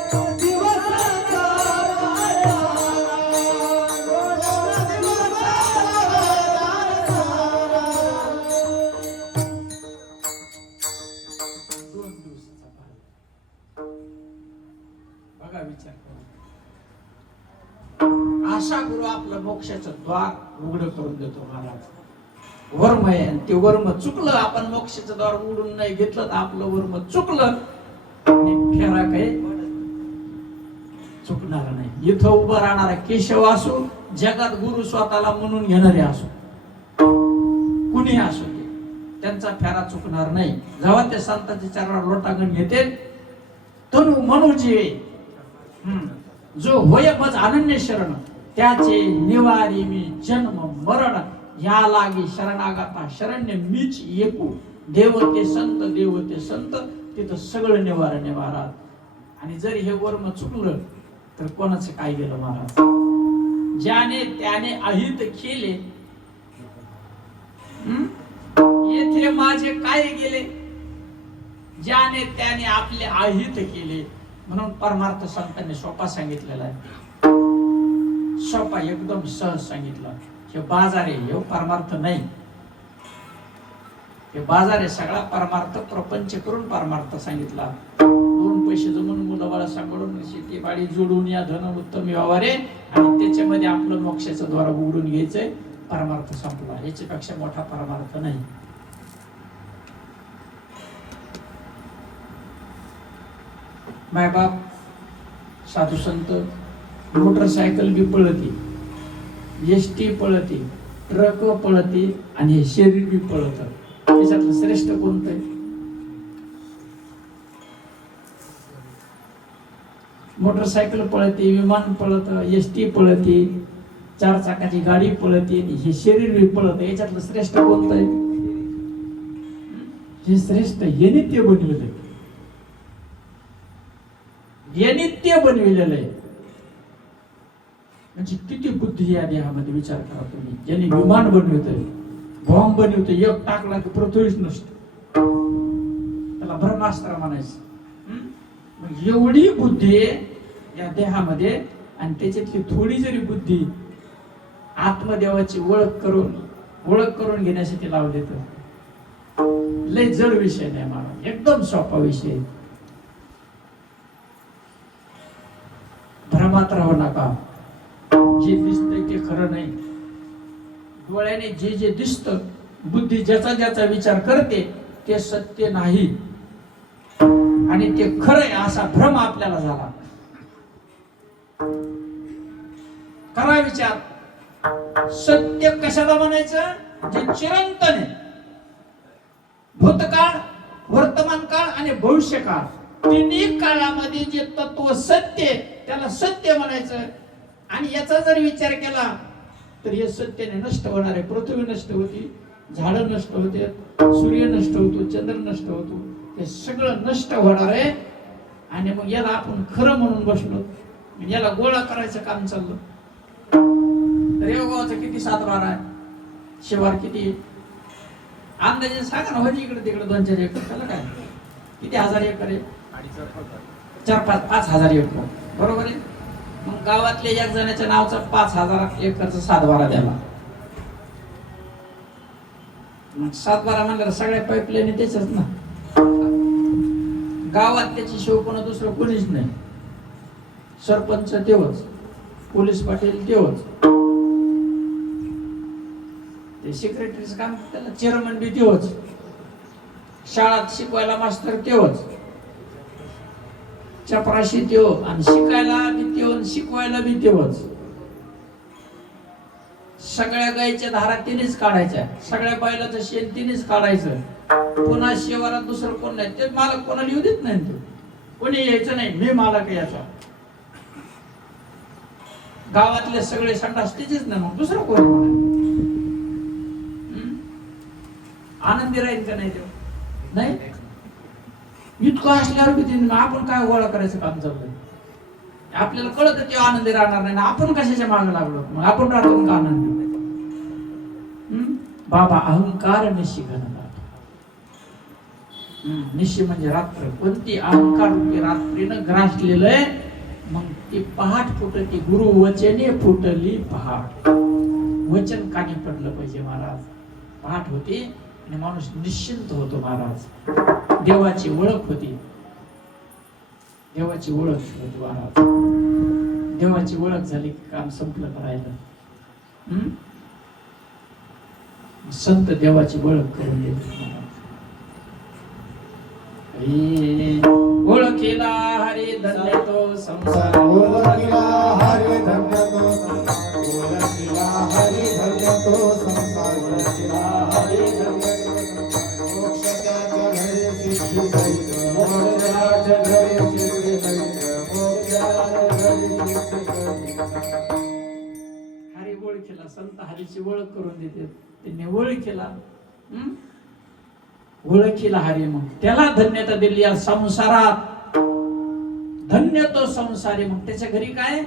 2 दिवसाचा बघा, विचार करा. असा गुरु आपलं मोक्षाचं द्वार उघड करून देतो महाराज. वर्म आहे, ते वर्म चुकलं, आपण मोक्षाचं द्वार उघडून नाही घेतलं तर आपलं वर्म चुकलं आणि फेरा काही चुकणार नाही. इथं उभं राहणारा केशव असो, जगात गुरु स्वतःला म्हणून घेणारे असो, कुणी असो, त्यांचा फेरा चुकणार नाही. जेव्हा ते संतांच्या चरणावर लोटांगण घेते, तनु मनुजी जो होय मज अनन्य शरण, त्याचे निवारी मी जन्म मरण. या लागी शरणागता शरण्य मीच एकू. देवते संत तिथं सगळं निवारण आहे महाराज. आणि जर हे वर्म चुकलं तर कोणाचं काय गेलं महाराज. ज्याने त्याने अहित केले, येथे माझे काय गेले. ज्याने त्याने आपले अहित केले. म्हणून परमार्थ संतांनी सोपा सांगितलेला आहे. सोपा एकदम सहज सांगितलं. हे बाजार आहे, हे परमार्थ नाही. हे बाजार आहे. सगळा परमार्थ प्रपंच करून परमार्थ सांगितला. 2 पैसे जमून मुलं बाळा सांभाळून शेती बाडी जोडून या धन उत्तम व्यवहारे आणि त्याच्यामध्ये आपलं मोक्षाचं द्वार उघडून घ्यायचंय. परमार्थ संपला. याच्यापेक्षा मोठा परमार्थ नाही. मायबाप, साधू संत, मोटरसायकल बी पळती, एसटी पळती, ट्रक पळती आणि हे शरीर बी पळत. त्याच्यातलं श्रेष्ठ कोणतं आहे? मोटरसायकल पळते, विमान पळत, एसटी पळते, 4 चाकाची गाडी पळते आणि हे शरीर बी पळत. याच्यातलं श्रेष्ठ कोणतं आहे? हे श्रेष्ठ हे नित्य बनविलं, हे नित्य बनविलेलं आहे. म्हणजे किती बुद्धी या देहामध्ये विचार करा तुम्ही. ज्यांनी विमान बनवतोय, बॉम्ब बनवतोय, एक टाकला की पृथ्वीच नसतो. त्याला ब्रह्मास्त्र म्हणायचं. मग एवढी बुद्धी या देहामध्ये, आणि त्याच्यातली थोडी जरी बुद्धी आत्मदेवाची ओळख करून घेण्यासाठी लावली तर लय जड विषय नाही महाराज, एकदम सोपा विषय. भ्रमात राहू नका. जे दिसतंय ते खरं नाही. डोळ्याने जे जे दिसतं, बुद्धी ज्याचा ज्याचा विचार करते ते सत्य नाही आणि ते खरं आहे असा भ्रम आपल्याला झाला. करा विचार. सत्य कशाला म्हणायचं? जे चिरंतन आहे. भूतकाळ, वर्तमान काळ आणि भविष्यकाळ, तिन्ही काळामध्ये जे तत्व सत्य आहे त्याला सत्य म्हणायचं. आणि याचा जर विचार केला तर हे सत्याने नष्ट होणार आहे. पृथ्वी नष्ट होती, झाडं नष्ट होते, सूर्य नष्ट होतो, चंद्र नष्ट होतो, हे सगळं नष्ट होणार आहे. आणि मग याला आपण खरं म्हणून बसलो, याला गोळा करायचं काम चाललं. रेवगावचं किती 7-12 आहे, शिवार किती अंदाजे सांगा ना. होती इकडे तिकडे 2-4 एकर, त्याला काय किती 1000 एकर आहे? 4-5 हजार एकर, बरोबर आहे. मग गावातल्या एक जणाच्या नावचा 5000 एकरचा 7-12 द्याला. मग 7-12 म्हणल्यावर सगळ्या पाईपलाईन त्याच्याच ना. गावात त्याची शिव कोण दुसरं कोणीच नाही. सरपंच तेवच, पोलीस पाटील तेवच, ते सेक्रेटरीचं काम त्याला चेअरमन बी तेवच, शाळात शिकवायला मास्तर तेवच, चपराशी तेव, आणि शिकायला बी तेव, शिकवायला बी तेवच. सगळ्या गायीच्या धारा तिनेच काढायच्या, सगळ्या बैलाचं शेण तिनेच काढायचं. पुन्हा शिवारात दुसरं कोण नाही. ते मालक कोणाला येऊ देत नाही. तो कोणी यायचं नाही, मी मालक याचा. गावातले सगळे संडास तिचेच ना, मग दुसरं कोण? आनंदी राहील का नाही? तो नाही. इतकं असल्यावर बी आपण काय गोळा करायचं काम चाललंय? आपल्याला कळत ते आनंदी राहणार नाही. आपण कशाच्या मागे लागलो? मग आपण राहतो का आनंदी? बाबा अहंकार निशी घनता. निशी म्हणजे रात्र. कोणती अहंकार रूपी रात्रीनं ग्रासलेलं आहे. मग ती पहाट फुटती. गुरु वचने फुटली पहाट. वचन कानी पडलं पाहिजे महाराज. पहाट होती आणि माणूस निश्चिंत होतो महाराज. देवाची ओळख होती. देवाची ओळख होती महाराज. देवाची ओळख झाली की काम संपलं करायला. संत देवाची ओळख करून देते. ओळखीला हरी धन्य तो संसार. ओळखीला हरी धन्य तो संसार. ओळखीला हरी धन्य तो संसार. ओळखीला हरी धन्य तो संसार. मोक्षाच्या घरी सिद्धी सहित. मोक्षाच्या घरी सिद्धी सहित. मोक्षाच्या घरी सिद्धी सहित. हरी ओळखीला, संत हरीची ओळख करून देते. त्यांनी ओळखीला ओळखीला हरी, मग त्याला धन्यता दिली या संसारात. धन्य तो संसारी. मग त्याच्या घरी काय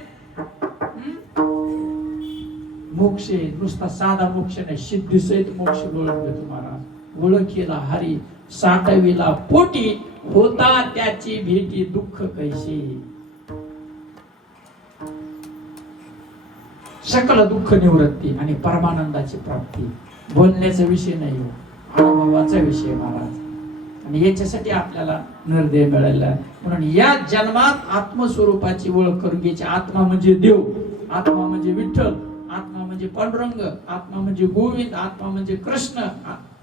मोक्ष. नुसता साधा मोक्ष नाही, सिद्धी सहित मोक्ष ओळखले तुम्हाला. ओळखीला हरी साठविला पोटी. होता त्याची भेटी दुःख कैशी. सकल दुःख निवृत्ती आणि परमानंदाची प्राप्ती. बोलण्याचा विषय नाही, अनुभवाचा विषय महाराज. आणि याच्यासाठी आपल्याला निर्दय मिळाला. म्हणून या जन्मात आत्मस्वरूपाची ओळख करून घ्यायची. आत्मा म्हणजे देव, आत्मा म्हणजे विठ्ठल, आत्मा म्हणजे पांडुरंग, आत्मा म्हणजे गोविंद, आत्मा म्हणजे कृष्ण,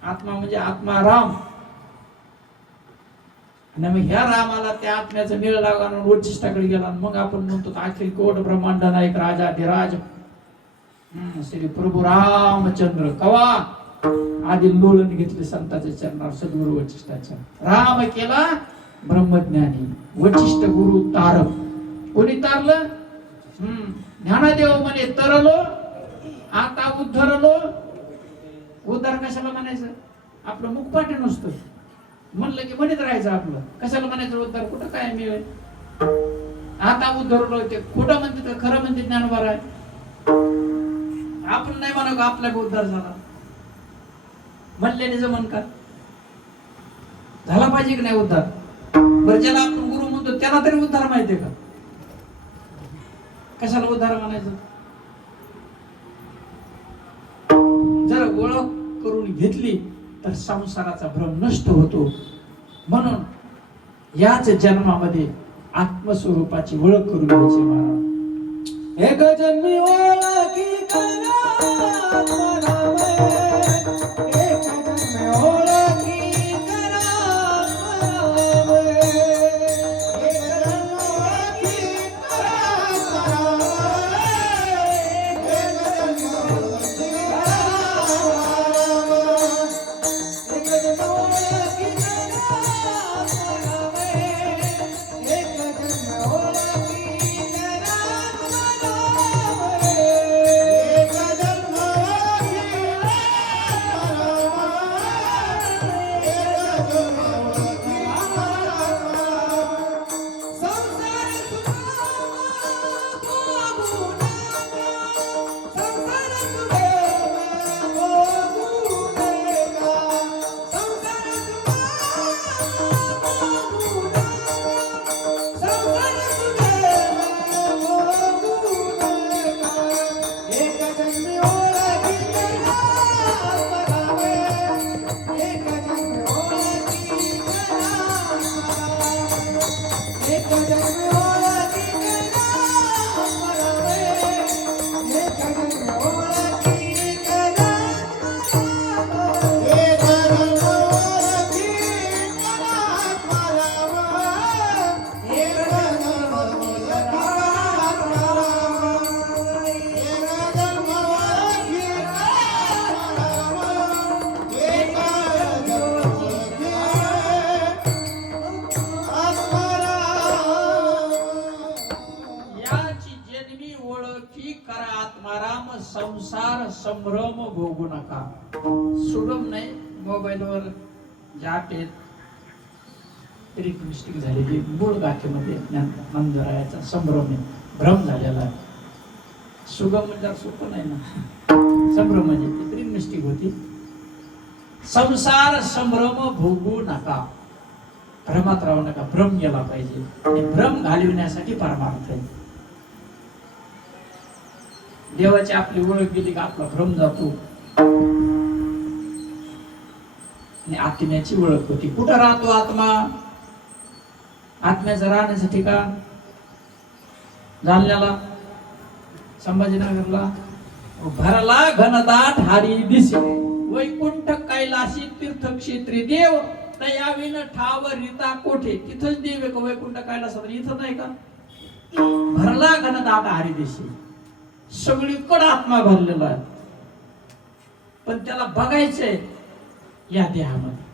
आत्मा म्हणजे आत्मा राम. आणि मग ह्या रामाला त्या आत्म्याचा मेळ लागला, वरचिष्टाकडे गेला. मग आपण म्हणतो अखिल कोट ब्रह्मांड नायक राजाधिराज श्री प्रभू रामचंद्र. कवा आधी लोळण घेतले संतांच्या चरणावर सद्गुरु वचिष्ठाच्या. राम केला ब्रह्मज्ञानी. वचिष्ठ गुरु तारक. कोणी तारलं? ज्ञानदेव म्हणे तरलो आता उद्धरलो. उद्धार कशाला म्हणायचं? आपलं मुखपाठी नसतं. म्हणलं की म्हणत राहायचं आपलं. कशाला म्हणायचं उद्धार? कुठं काय मिळेल? आता उद्धरलो. ते खोटं म्हणते का खरं म्हणते? ज्ञानोबा आहे. आपण नाही म्हणू का आपला उद्धार झाला? म्हणल्याने जमन का? झाला पाहिजे की नाही उद्धार? बरं, ज्याला आपण गुरु म्हणतो त्याला तरी उद्धार माहितीये का? कशाला उद्धार म्हणायचं? जर ओळख करून घेतली तर संसाराचा भ्रम नष्ट होतो. म्हणून याच जन्मामध्ये आत्मस्वरूपाची ओळख करून घ्यायची महाराज. एक जन्मी ओळखी करा आत्माराम, एक जन्मी ओळखी करा आत्माराम, एक जन्मी ओळखी करा आत्माराम, एक जन्मी ओळखी करा आत्माराम, एक जन्मी ओळखी करा आत्माराम, एक जन्मी ओळखी करा संसार संभ्रम भोगू नका. सुगम नाही, मोबाईलवर जाट आहेत, ट्रिक मिस्टेक झालेली, मूळ गाठीमध्ये नंदरायाचा संभ्रम आहे, भ्रम झालेला आहे. सुगम म्हणजे सोपं नाही ना, संभ्रम म्हणजे ट्रिक मिस्टेक होती. संसार संभ्रम भोगू नका, भ्रमात राहू नका. भ्रम गेला पाहिजे आणि भ्रम घालविण्यासाठी परमार्थ आहे. देवाची आपली ओळख गेली का आपला भ्रम जातो आणि आत्म्याची ओळख होती. कुठं राहतो आत्मा? आत्म्याचं राहण्याचं ठिकाण जालन्याला, संभाजीनगरला. भरला घनदाट हारी दिसे, वैकुंठ कैलासी तीर्थक्षेत्री देव तयाविन ठाव रीता कोठे. तिथंच देव आहे का वैकुंठ कैलासात? इथं नाही का? भरला घनदाट हारी दिसे, सगळीकडे आत्मा भरलेला आहे, पण त्याला बघायचंय या देहामध्ये.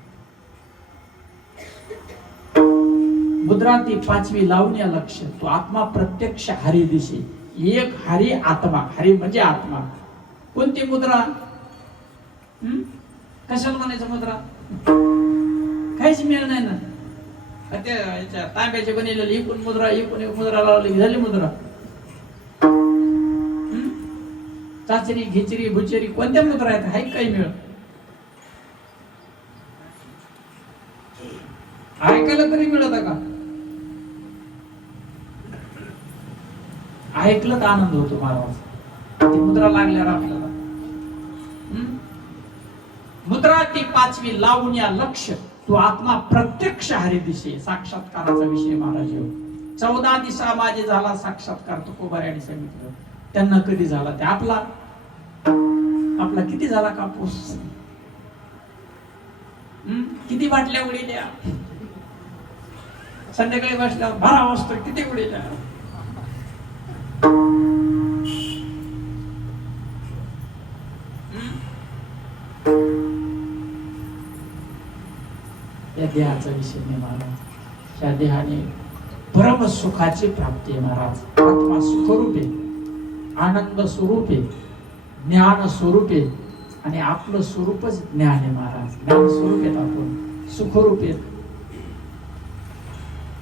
मुद्रा ती 5वी लावून या लक्ष. तो आत्मा प्रत्यक्ष हरी दिसे. एक हरी आत्मा, हरी म्हणजे आत्मा. कोणती मुद्रा? कशाला म्हणायचं मुद्रा? काहीच मिळ नाही ना. त्या तांब्याचे बनलेली एकूण मुद्रा, एकूण एक मुद्रा लावली झाली मुद्रा. चाचरी घिचरी भुचरी कोणत्या मुद्रा आहेत? हाय काही मिळत? ऐकायला तरी मिळत का? ऐकलं तर आनंद होतो महाराज. ती मुद्रा लागल्यावर आपल्याला. मुद्रा ती 5वी लावून या लक्ष. तो आत्मा प्रत्यक्ष हरी दिसे. साक्षात्काराचा विषय महाराज. 14 दिवसा माझे झाला साक्षात्कार. तो कोबाऱ्याने सांगितलं. त्यांना कधी झाला? ते आपला किती झाला कापूस? किती बाटल्या उडील्या? संध्याकाळी बसल्यावर 12 वाजता किती उडील्या? या देहाचा विषय नाही महाराज. या देहाने परम सुखाची प्राप्ती आहे महाराज. आत्मा सुखरूप आहे, आनंद स्वरूप आहे, ज्ञान स्वरूप आहे आणि आपलं स्वरूपच ज्ञान आहे महाराज. ज्ञान स्वरूप आहेत आपण, सुखरूप आहेत.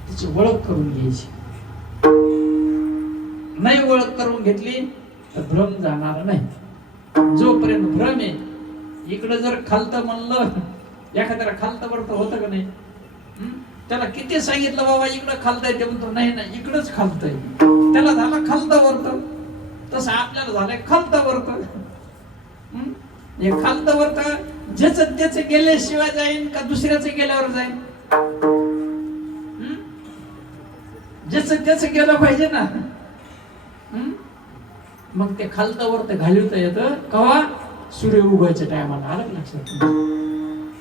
त्याची ओळख करून घ्यायची. नाही ओळख करून घेतली तर भ्रम जाणार नाही. जोपर्यंत भ्रम आहे, इकडे जर खालत म्हणलं, एखाद्याला खालत वरत होतं का नाही? त्याला किती सांगितलं बाबा इकडं खालतंय, ते म्हणतो नाही नाही इकडंच खालतंय. त्याला झालं खालतं वरतं, तसं आपल्याला झालंय खालतं वरतं. हे खालतं वरतं ज्याचं त्याचं गेल्याशिवाय जाईन का दुसऱ्याचं गेल्यावर जाईन? ज्याचं त्याचं गेलं पाहिजे ना. मग ते खालतं वरतं घालवता येतं कवा? सूर्य उगवायच्या टायमाला. आलं का लक्षात?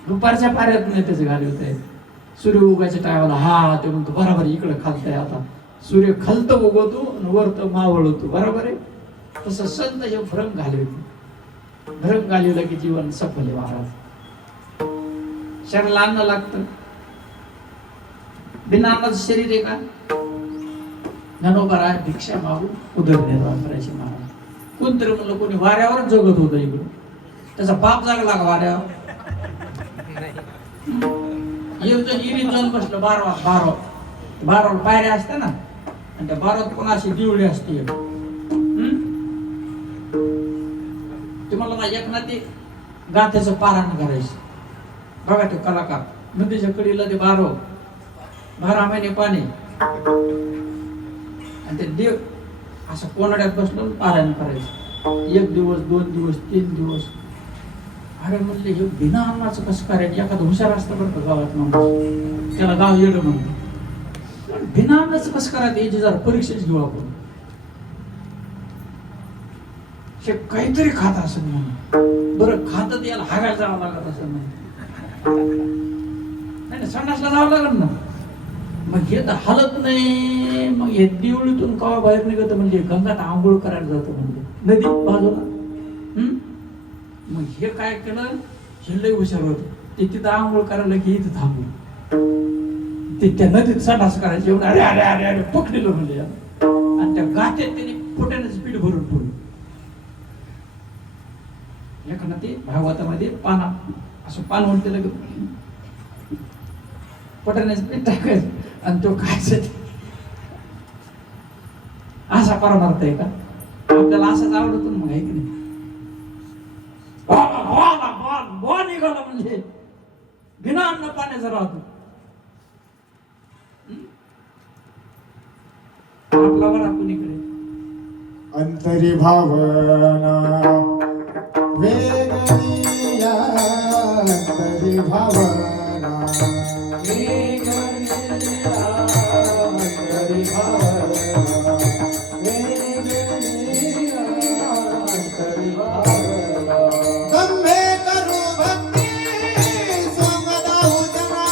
दुपारच्या पाऱ्यात नाही त्याचं घालवता येत. सूर्य उगवायच्या टायमाला हा ते म्हणतो बरोबर इकडं खालतंय, आता सूर्य खालतं उगवतो आणि वरतं मावळतो. बरोबर आहे. तसं संत हे भ्रम घालवतो. भ्रम घालवलं की जीवन सफल आहे महाराज. शरीराला अन्न लागतं. बिना अन्नाचं शरीर आहे का? ज्ञानोबा भिक्षा मागून उदरनिर्वाह करायची महाराज. कोणतरी म्हणलं कोणी वाऱ्यावरच जगत होतं इकडं, त्याचा बाप जागला का वाऱ्यावर? एकजण इरीत जाऊन बसलं बारावर पायऱ्या असते ना, आणि त्या बारावर पण अशी दिवळी असते. तुम्हाला एक ना ते गाथ्याचं पारायण करायचं बघा. ते कलाकार नदीच्या कडीला ते 12 महिने पाणी, आणि ते देव असं कोणाड्यात बसलं पारायण करायचं. 1 दिवस 2 दिवस 3 दिवस. अरे म्हणले हे बिना अन्नाचं कसं करायचं? एखादं हुशार असतं बरं का गावात माणूस, त्याला गाव येडं म्हणतो. बिना अन्नाचं कसं करायचं याची जरा परीक्षाच घेऊ आपण. काहीतरी खात असं म्हणून. बरं खात याला हागायला जावं लागत असं नाही, संडासला जावं लागत ना. मग हे तर हालत नाही. मग हे दिवळीतून कवा बाहेर निघत म्हणजे गंगात आंघोळ करायला जातं म्हणजे नदीत बाजूला. मग हे काय केलं? हे लय हुशार होत. ते तिथं आंघोळ करायला की इथं थांबून ते त्या नदीत संडास करायचे. अरे अरे अरे अरे पकडलं म्हणजे. आणि त्या गाठ्यात त्यांनी पोट्यानं पीठ भरून ठेवलं. एखादा ते भागवतामध्ये पाना असं पान उलटलं पटाण्याचं पीठ टाकायचं आणि तो खायचं. असा परमार्थ आहे का? आपल्याला असाच आवडतो मग, आहे की नाही? निघाला म्हणजे बिना अन्न पाण्याचा राहतो. आपला वर आपण इकडे अंतरी भावना वेगळी, अंतरी भावना वेगळी, अंतरी भावना वेगळी, अंतरी भावना. गम्मे करू भक्ती सोंग दाऊ जना,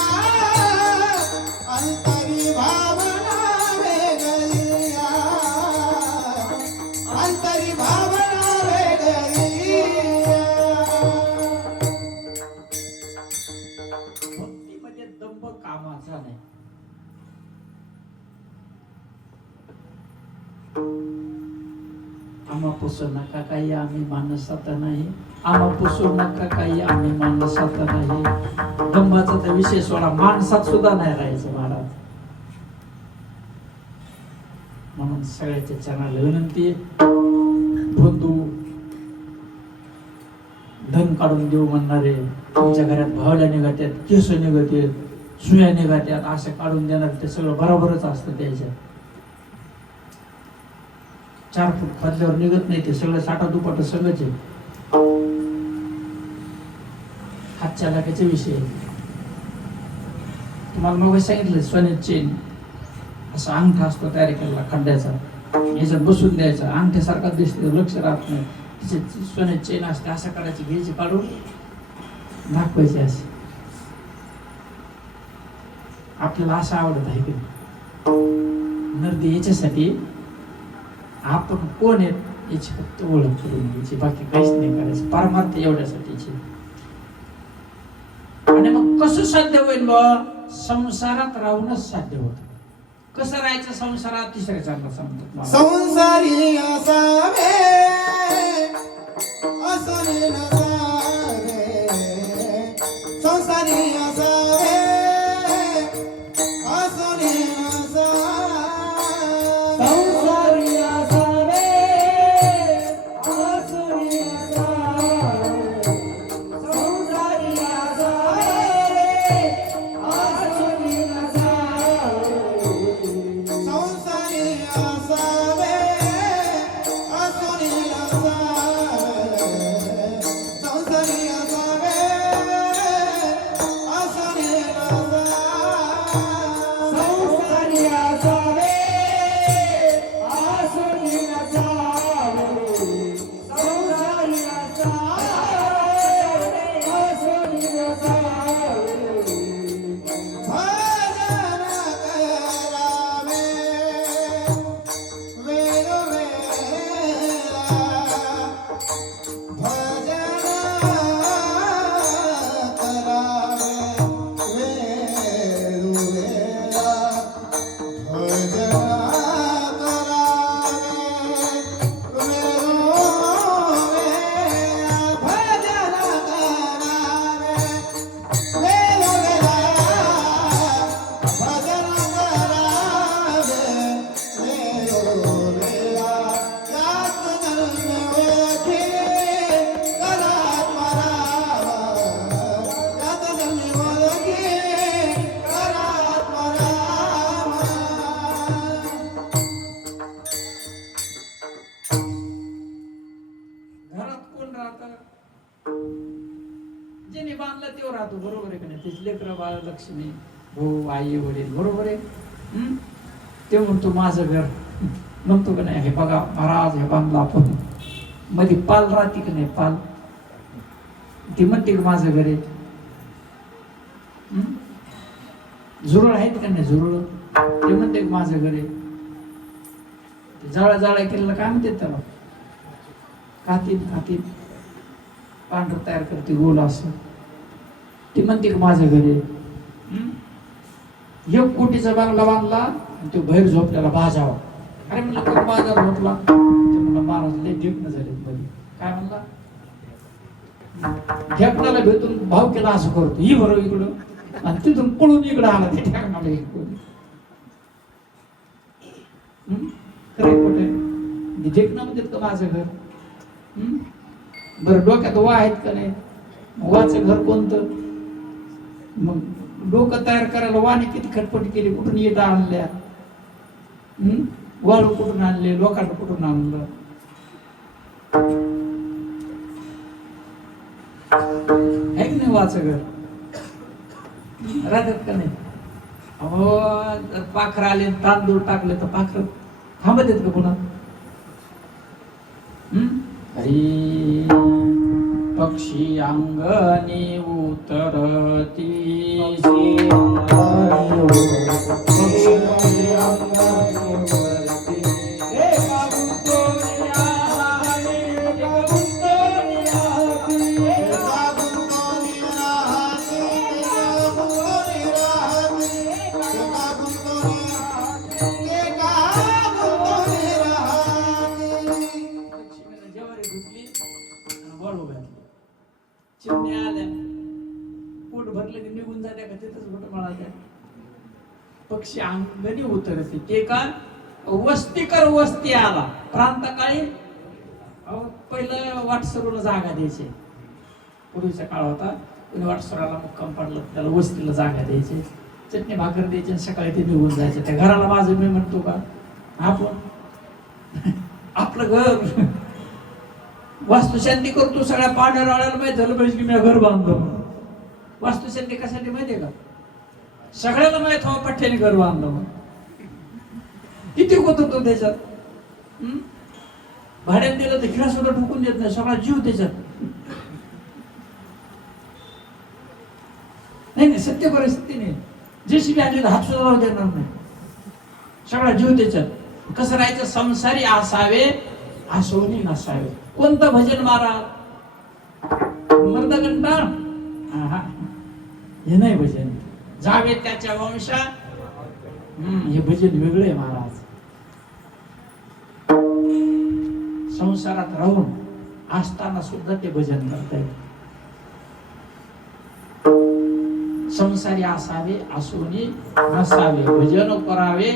अंतरी भावना वेगळी, अंतरी भावना वेगळी. भक्तीमध्ये दंभ कामाचा नाही. आम्हा पुसू नका काही आम्ही माणसात नाही. आम्हा पुसू नका काही आम्ही माणसात नाही. दंभाचा तर विषय सोडा, माणसात सुद्धा नाही राहायचं महाराज. म्हणून सगळ्याच्या चरणाला विनंती, बंधू धन काढून देऊ म्हणणारे, तुमच्या घरात भावल्या निघत्यात, केस निघतात, सुया निघत्यात, असं काढून देणार ते सगळं बरोबरच असतं. त्याच्यात 4 फूट खोदल्यावर निघत नाही, ते सगळं साठा दुपाट सगळंच आहे. हातच्या लाखाचे विषय तुम्हाला मग सांगितलं. सोन्याची चेन असा अंगठा असतो तयार केलेला खड्ड्याचा, याच्यात बसून द्यायचा, अंगठ्यासारखा दिसतो, लक्ष राहत नाही. तिची सोन्याची चेन असते, असं करायची, घ्यायची काढून दाखवायची अशी. आपल्याला असं आवडत आहे की नर्दी याच्यासाठी आपण कोण आहेत याची फक्त ओळख करून घ्यायची, बाकी काहीच नाही करायचं. परमार्थ एवढ्यासाठीची. आणि मग कसं साध्य होईल बा? संसारात राहूनच साध्य होत. कसं राहायचं संसारात? तिसऱ्या चांगला सांगतात. संसारी असावे असले नसावे, संसारी असावे असले नसावे, संसारी असावे असले नसावे, संसारी असावे असले नसावे. ज्याने बांधलं तेव्हा राहतो, बरोबर आहे का नाही? त्याची लेकरं बाळ, लक्ष्मी, भाऊ, आई, वडील, बरोबर आहे. ते म्हणतो माझं घर, म्हणतो का नाही, हे बघा महाराज हे बांधलं आपण, मध्ये पाल राहते का नाही, पाल ती म्हणते का माझं घर आहे. झुरळ आहेत का नाही, झुरळ ते म्हणते का माझं घर आहे. जाळा जाळा केलेलं काय म्हणते त्याला, कातीत पांढरं तयार करते गोल असं, ती म्हणते का माझं घर आहे. 1 कोटीचा बांगला बांधला आणि तो बाहेर झोपल्याला बाजावा. अरे म्हणलं तो बाजार झोपला, ते म्हणलं महाराज लय ढेपणं झाले मध्ये. काय म्हणला, ढेपणाला भेटून भाव केला असं करतो, ही बरोबर इकडं, आणि तिथून पळून इकडं आला ते ठेकणाला इकडून. खरं खोटं ढेकणं म्हणतात का माझं घर. बरं डोक्यात वा आहेत का नाही, वाचं घर कोणतं. मग डोकं तयार करायला वाने किती खटपट केली, कुठून येत आणल्या, वाळू कुठून आणले, लोकांना कुठून आणलं. आहे की नाही वाचं घर, राहतात का नाही. अहो पाखर आले तांदूळ टाकले तर पाखर थांबत आहेत का पुन्हा. हरी पक्षी अंगणी उतरती, चिमण्या आल्या, पोट भरलं की निघून जात्या का, तिथंच घोट माळात्या. पक्षी अंगणी उतरते, ते का वस्तीकर वस्ती आला. प्रांतकाळी पहिलं वाटसरूला जागा द्यायचे, पूर्वीचा काळ होता. कोणी वाटसराला मुक्काम पडला त्याला वस्तीला जागा द्यायचे, चटणी भाकर द्यायची, सकाळी ते निघून जायचे. त्या घराला माझं मी म्हणतो का, आपण आपलं घर वास्तुशांती करतो, सगळ्या पाड्या राळ्याला माहिती झालं पाहिजे की मी घर बांधलं. वास्तुशांती कशासाठी माहितीये का, सगळ्याला माहित हवा पठ्ठ्याने घर बांधलं. मग किती होत होतो त्याच्यात. भाड्यात दिलं तर खिळा सुद्धा ठोकून देत नाही, सगळा जीव त्याच्यात. नाही सत्य परिस्थिती नाही. जेसीबी आणली तर हात सुद्धा राहू देणार नाही, सगळा जीव त्याच्यात. कसं राहायचं, संसारी असावे आसोनी नसावे. कोणतं भजन मारा, मर्दघंटा, हे नाही भजन. जावे त्याच्या वंशा, हे भजन वेगळे महाराज. संसारात राहून असताना सुद्धा ते भजन करताय. संसारी असावे आसोनी नसावे, भजन करावे.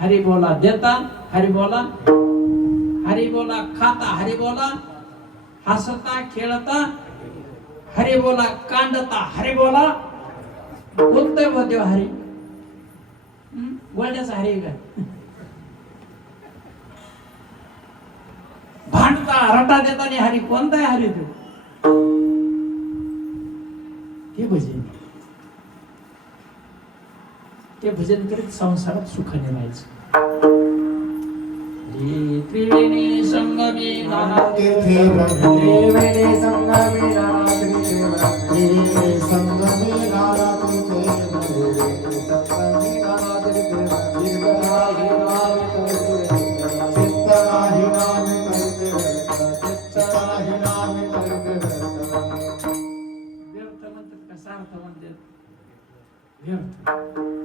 हरी बोला देता, हरी बोला खाता, हरी बोला हसता खेळता, हरी बोला कांडता, हरी बोला कोणतं बोलते हरी, बोलण्याचा हरी का. भांडता रटा देता आणि हरी कोणता आहे हरी तो, ते भजन. ते भजन करीत संसारात सुखाने राहायचं. त्रिवेणी संगमी त्रिवेणी संगमी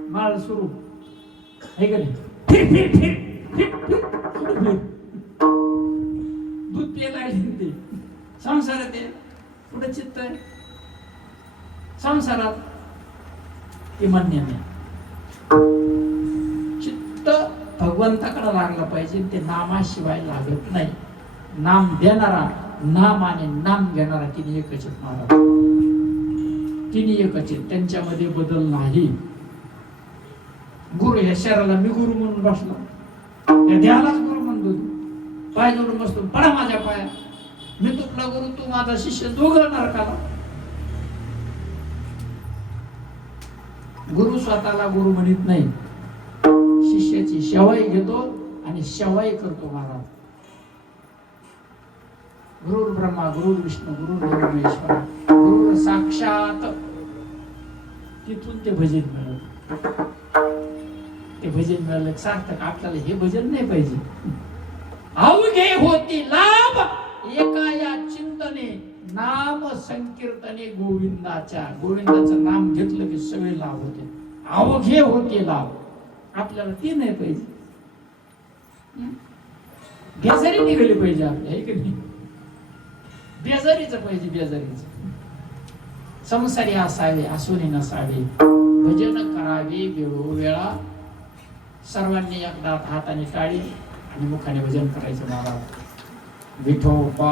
माळ सुरू आहे का नाही, दूध पियला ते संसारात आहे. कुठे चित्त आहे संसारात, ते मान्य नाही. चित्त भगवंताकडे लागला पाहिजे, ते नामाशिवाय लागत नाही. नाम देणारा, नाम आणि नाम घेणारा तिने एकच आहेत महाराज, तिने एकच आहेत, त्यांच्यामध्ये बदल नाही. गुरु ह्या शहराला मी गुरु म्हणून बसला, या देहालाच गुरु म्हणतो. पाय जोडून बसतो, पडा माझ्या पाया, मी तुपला गुरु तू माझा शिष्य, दोघं नरकाला. गुरु स्वतःला गुरु म्हणत नाही, शिष्याची सेवाही घेतो आणि सेवाही करतो महाराज. गुरु ब्रह्मा गुरु विष्णू गुरु महेश्वर गुरु साक्षात. तिथून ते भजन मिळालं. ते भजन मिळालं सार्थक. आपल्याला हे भजन नाही पाहिजे. अवघे होती लाभ एका या चिंतने नाम संकीर्तने गोविंदाच्या. गोविंदाचं नाम घेतलं की सगळे लाभ होते. अवघे होते लाभ. आपल्याला ती नाही पाहिजे. बेजारी निघाली पाहिजे आपल्या. हे की नाही? बेजारीचं पाहिजे. बेजारीचं. संसारी असावे असुनी नसावे. भजन करावे वेळोवेळा. सर्वांनी एकदा हाताने टाळी आणि मुखाने भजन करायचं महाराज. विठोबा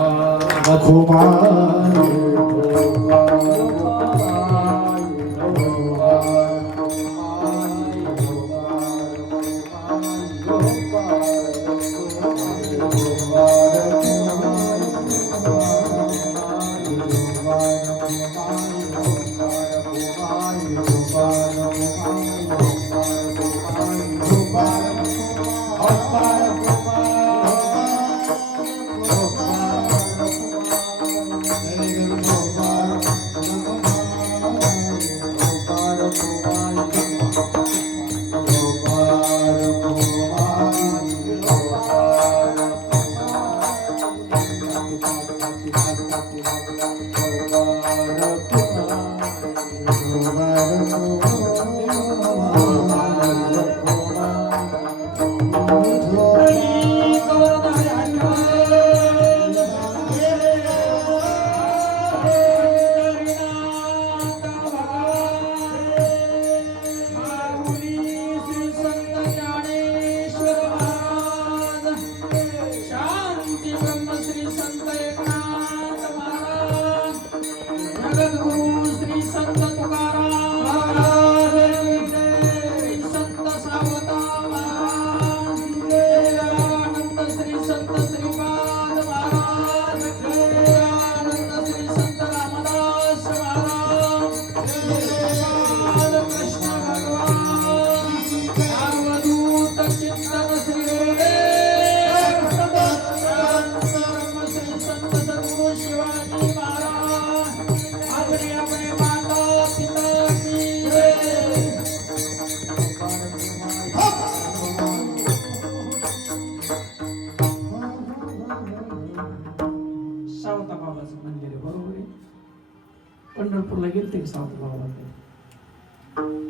पंढरपूरला गेलते की सावता बाबा.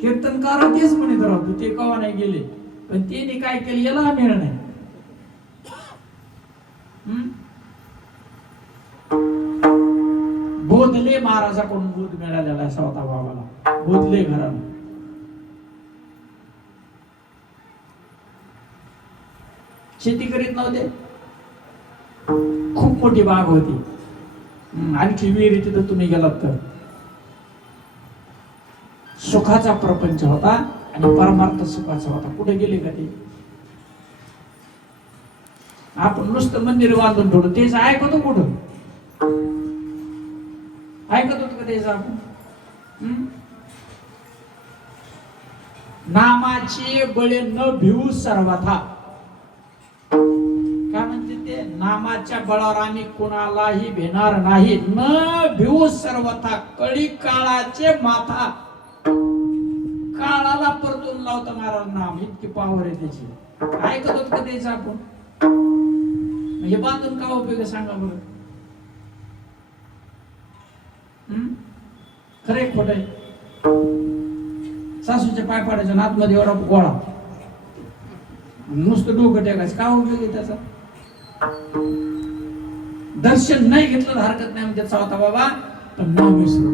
कीर्तनकार तेच म्हणत राहतो. ते कवा नाही गेले. पण त्याने काय केलं याला मिळणार नाही. बोधले महाराजाकडून बोध मिळालेला आहे सावता बाबाला. बोधले घरानं. शेती करीत नव्हते. खूप मोठी बाग होती. आणखी विहिरी तिथं तुम्ही गेलात तर सुखाचा प्रपंच होता आणि परमार्थ सुखाचा होता. कुठे गेले का ते? आपण नुसतं मंदिर बांधून ठेवलं. तेच ऐकतो कुठं? ऐकत होत का त्याच आपण? नामाचे बळे न भिवू सर्वथा. काय म्हणते ते? नामाच्या बळावर आम्ही कोणालाही भेणार नाही. न भिवू सर्वथा. कळी काळाचे माथा. काळाला परतून लावता महाराज नाम. इतकी पावर आहे त्याची. ऐकत होत का त्याच आपण? हे बांधून का उपयोग सांगा बरं? खरे खोट आहे? सासूच्या पाय पाडायच्या आतमध्ये वर गोळा. नुसतं डोकं टेकायचं. का उपयोग आहे त्याचा? दर्शन नाही घेतलं तर हरकत नाही म्हणजे सावता बाबा. पण नाम विसरू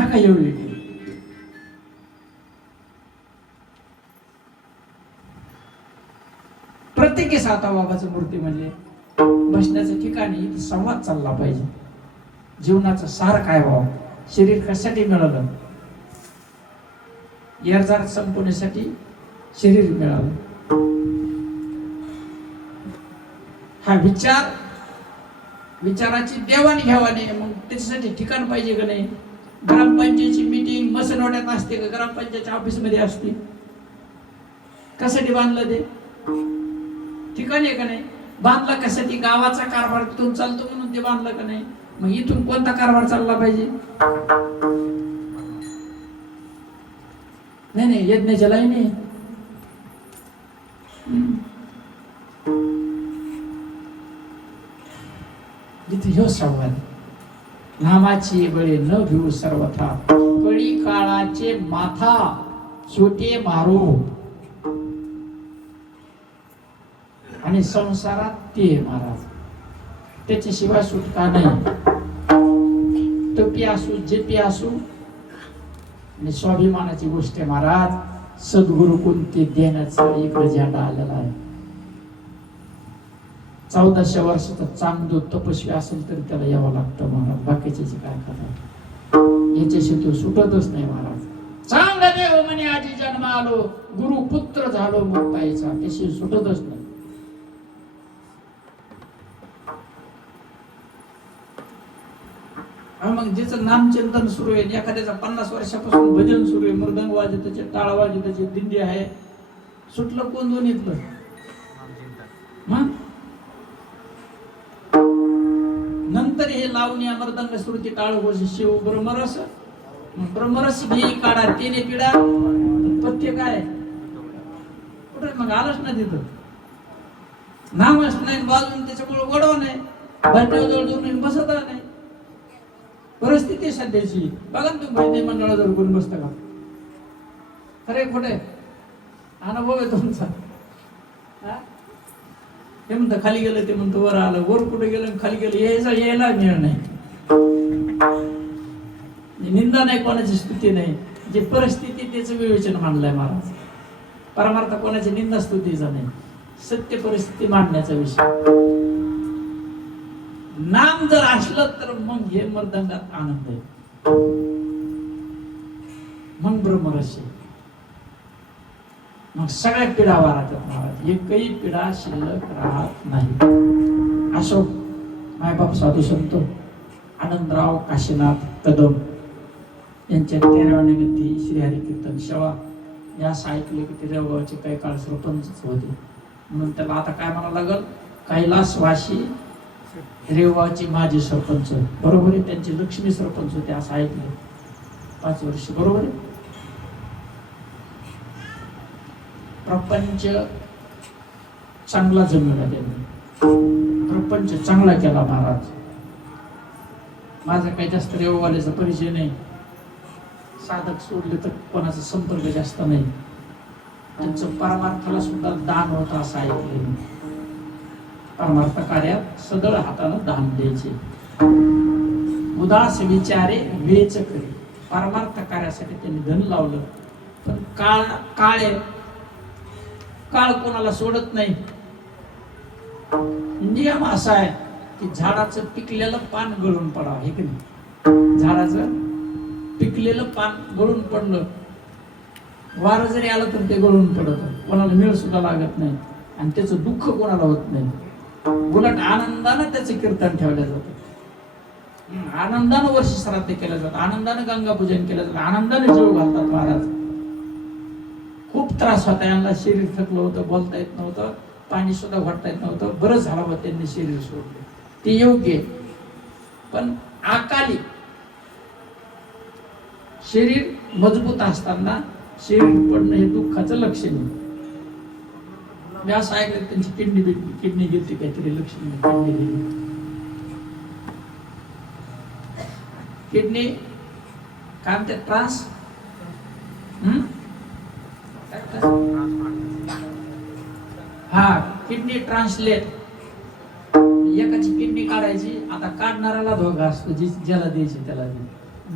नका एवढे. प्रत्येकी सावता बाबाचं मूर्ती म्हणले बसण्याचं ठिकाणी संवाद चालला पाहिजे. जीवनाचं सार काय व्हावं? शरीर कशासाठी मिळालं? येरझार संपवण्यासाठी शरीर मिळालं. हा विचाराची देवाणघेवाणी. मग त्याच्यासाठी ठिकाण पाहिजे का नाही? ग्रामपंचायतीची मीटिंग मसनवड्यात असते का ग्रामपंचायतच्या ऑफिस मध्ये असते? कशासाठी बांधलं ते? ठिकाणी आहे का नाही? बांधलं कशासाठी? गावाचा कारभार तिथून चालतो म्हणून ते बांधलं का नाही? मग इथून कोणता कारभार चालला पाहिजे? नाही नाही, यज्ञाच्या लाईनी जिथे ह्यो संवाद नामाची बळे न घेऊ सर्वथा कळी काळाचे माथा छोटे मारू आणि संसारात ते महाराज त्याच्याशिवाय सुटका नाही. तपी असू जेपी असू आणि स्वाभिमानाची गोष्ट आहे महाराज. सद्गुरु कोणते देण्याचा एक झेंडा आलेला आहे. 1400 वर्षाचा चांगदो तपस्वी असेल तर त्याला यावं लागतं महाराज. बाकीचे काय करणार याच्याशी तो सुटतच नाही महाराज. चांग देव म्हणे आजी जन्म आलो गुरु पुत्र झालो मुक्ताईचा, त्याशी सुटतच नाही. मग ज्याचं नामचिंतन सुरू आहे, एखाद्याचा 50 वर्षापासून भजन सुरू आहे, मृदंग वाजताचे टाळ वाजताचे दिंडी आहे, सुटलं कोण दोन्हीतलं? मग नंतर हे लावणी मृदंग श्रुती टाळ घोष शिव ब्रह्मरस, ब्रह्मरस घे काढा तेने पिढा पथ्य काय कुठे? मग आलंच ना तिथं नामच नाही बाजून, त्याच्यामुळे गोडव नाही, भांड्याजवळ जाऊन बसत नाही. परिस्थिती सध्याची बघा ना तुम्ही. भजनी मंडळाजवळ कोण बसतं का? खरे खोटे अनुभव आहे तुमचा. ते म्हणतं खाली गेलं, ते म्हणतं वर आलं, वर कुठे गेलं खाली गेलं, यायला मिळ नाही. निंदा नाही, कोणाची स्तुती नाही. जे परिस्थिती त्याचं विवेचन मांडलंय महाराज. परमार्थ कोणाची निंदा स्तुतीचा नाही, सत्य परिस्थिती मांडण्याचा विषय. नाम जर असलं तर मग हे मर्दंगात आनंद आहे, मग ब्रह्मरस आहे, मग सगळ्या पिढा वारातात महाराज. एकही पिढा शिल्लक राहत नाही. अशोक मायबाप साधू संत आनंदराव काशीनाथ कदम यांच्या 13व्या निमित्ती श्री हरी कीर्तन सेवा या ऐकले की ते रेवगावचे काही काळ सरपंच होते, म्हणून त्याला आता काय म्हणावं लागल, कैलासवासी रेवगावचे माजी सरपंच. बरोबर आहे, त्यांचे लक्ष्मी सरपंच होते असं ऐकलं 5 वर्ष. बरोबर आहे. प्रपंच चांगला जमवला त्यांनी, प्रपंच चांगला केला महाराज. माझा काही जास्त रेवगावल्याचा परिचय नाही, साधक सोडले तर कोणाचा संपर्क जास्त नाही. त्यांचं परमार्थाला सुद्धा दान होतं असं ऐकलं. परमार्थ कार्यात सदळ हातानं दान द्यायचे, उदास विचारे वेच करे. परमार्थ कार्यासाठी त्यांनी धन लावलं, पण काळ कोणाला सोडत नाही. नियम असा आहे की झाडाचं पिकलेलं पान गळून पडावं, हे की नाही? झाडाचं पिकलेलं पान गळून पडलं, वारं जरी आलं तर ते गळून पडत, कोणाला मेळ सुद्धा लागत नाही आणि त्याचं दुःख कोणाला होत नाही. उलट आनंदानं त्याचं कीर्तन ठेवलं जातं, आनंदानं वर्ष श्राद्ध केलं जातं, आनंदानं गंगा पूजन केलं जातं, आनंदाने जीव घालतात महाराज. खूप त्रास होता यांना, शरीर थकलं होतं, बोलता येत नव्हतं, पाणी सुद्धा घोटता येत नव्हतं. बरंच झालं होतं त्यांनी शरीर सोडले, ते योग्य आहे. पण अकाली शरीर मजबूत असताना शरीर पडणं हे दुःखाचं लक्षण आहे. मी असं ऐकलं त्यांची किडनी गेली काहीतरी लक्षण, किडनी काय म्हणतात, ट्रान्स किडनी ट्रान्सलेट. एकाची किडनी काढायची, आता काढणाऱ्याला धोका असतो, ज्याला द्यायची त्याला,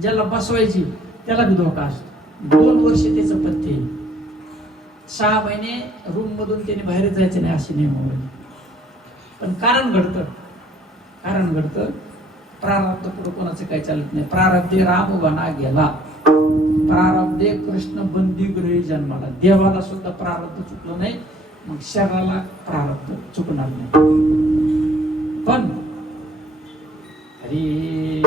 ज्याला बसवायची त्याला बी धोका असतो. 2 वर्ष त्याचं पथ्य, 6 महिने रूम मधून त्याने बाहेर जायचं नाही अशी नियम होईल. पण कारण घडतं प्रारब्ध पुढे कोणाचं काही चालत नाही. प्रारब्धे राम वना गेला, प्रारब्धे कृष्ण बंदी गृही जन्माला. देवाला सुद्धा प्रारब्ध चुकलं नाही, मग शरीराला प्रारब्ध चुकणार नाही. पण अरे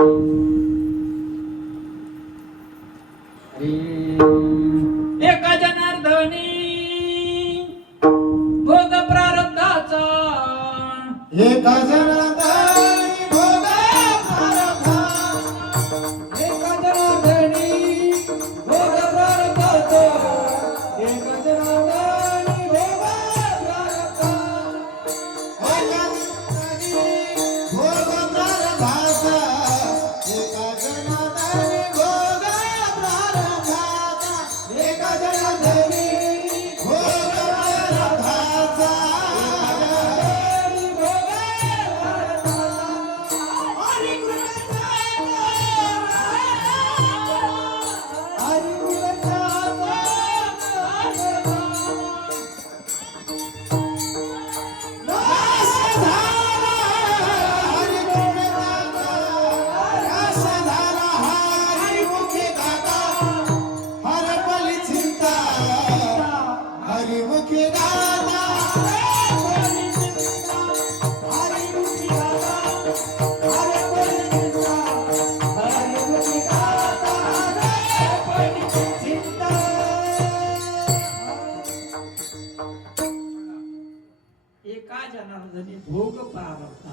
जनार्दनी भोग प्रारब्ध,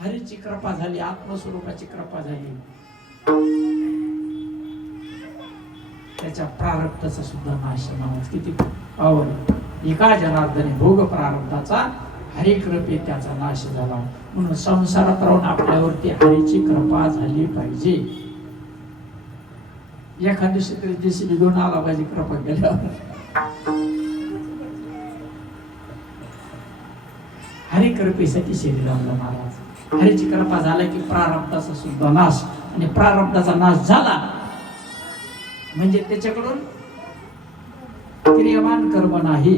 हरीची कृपा झाली, आत्मस्वरूपाची कृपा झाली, त्याच्या प्रारब्धाचा सुद्धा नाश नावाच किती पावन. एका जनार्दनी भोग प्रारब्धाचा हरिकृपे त्याचा नाश झाला. म्हणून संसारात राहून आपल्यावरती हरीची कृपा झाली पाहिजे. एखाद दिवशी तरी जेसीबी घेऊन आला पाहिजे कृपा केल्यावर. हरिकृपेसाठी श्रीरामला महाराज हरीची कृपा झाला की प्रारब्धाचा सुद्धा नाश, आणि प्रारब्धाचा नाश झाला म्हणजे त्याच्याकडून क्रियमान कर्म नाही.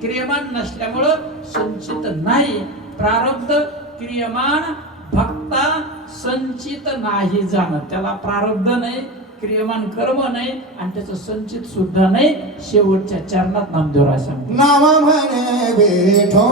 क्रियमान नसल्यामुळं संचित नाही. प्रारब्ध क्रियमान भक्ता संचित नाही जाणं. त्याला प्रारब्ध नाही, क्रियमान कर्म नाही, आणि त्याचं संचित सुद्धा नाही. शेवटच्या चरणात नामदेवराय सांगतो, नाम म्हणे विठो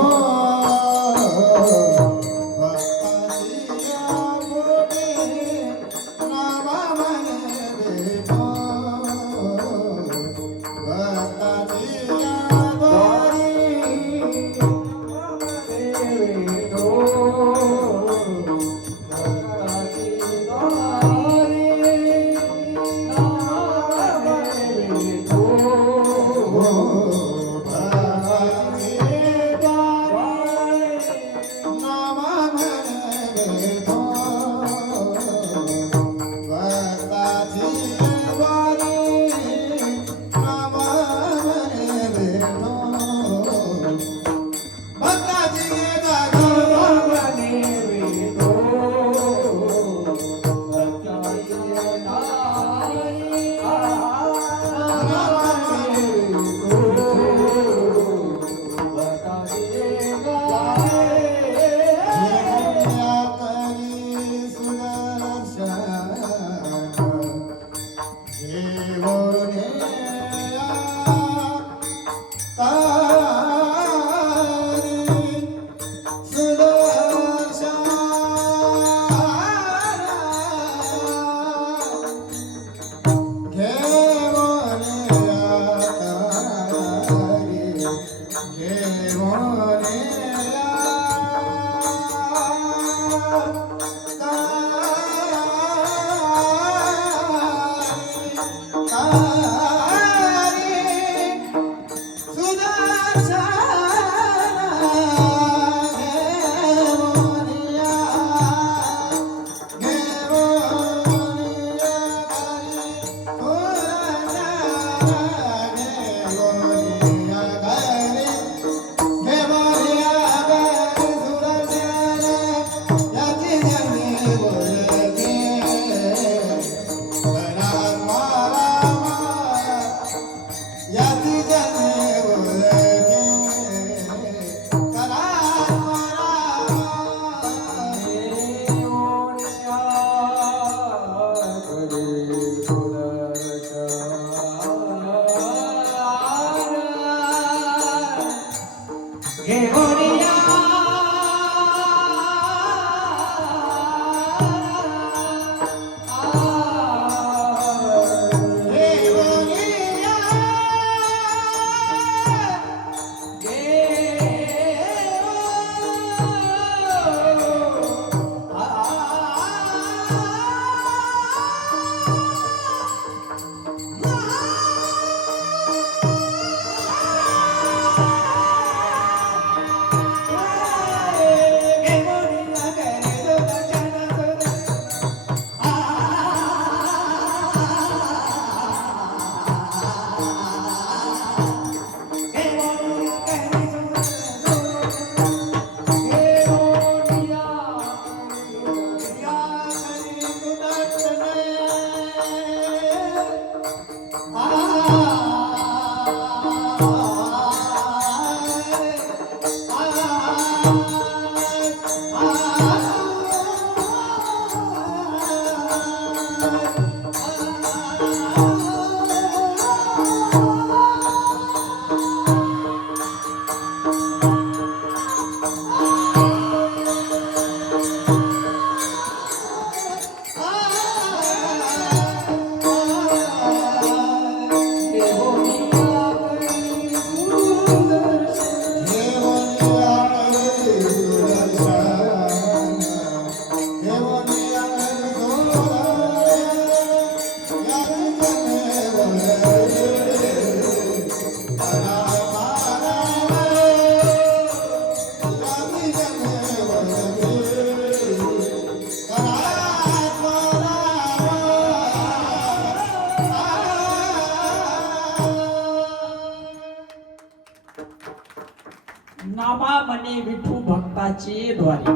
मी विठू भक्ताची द्वारी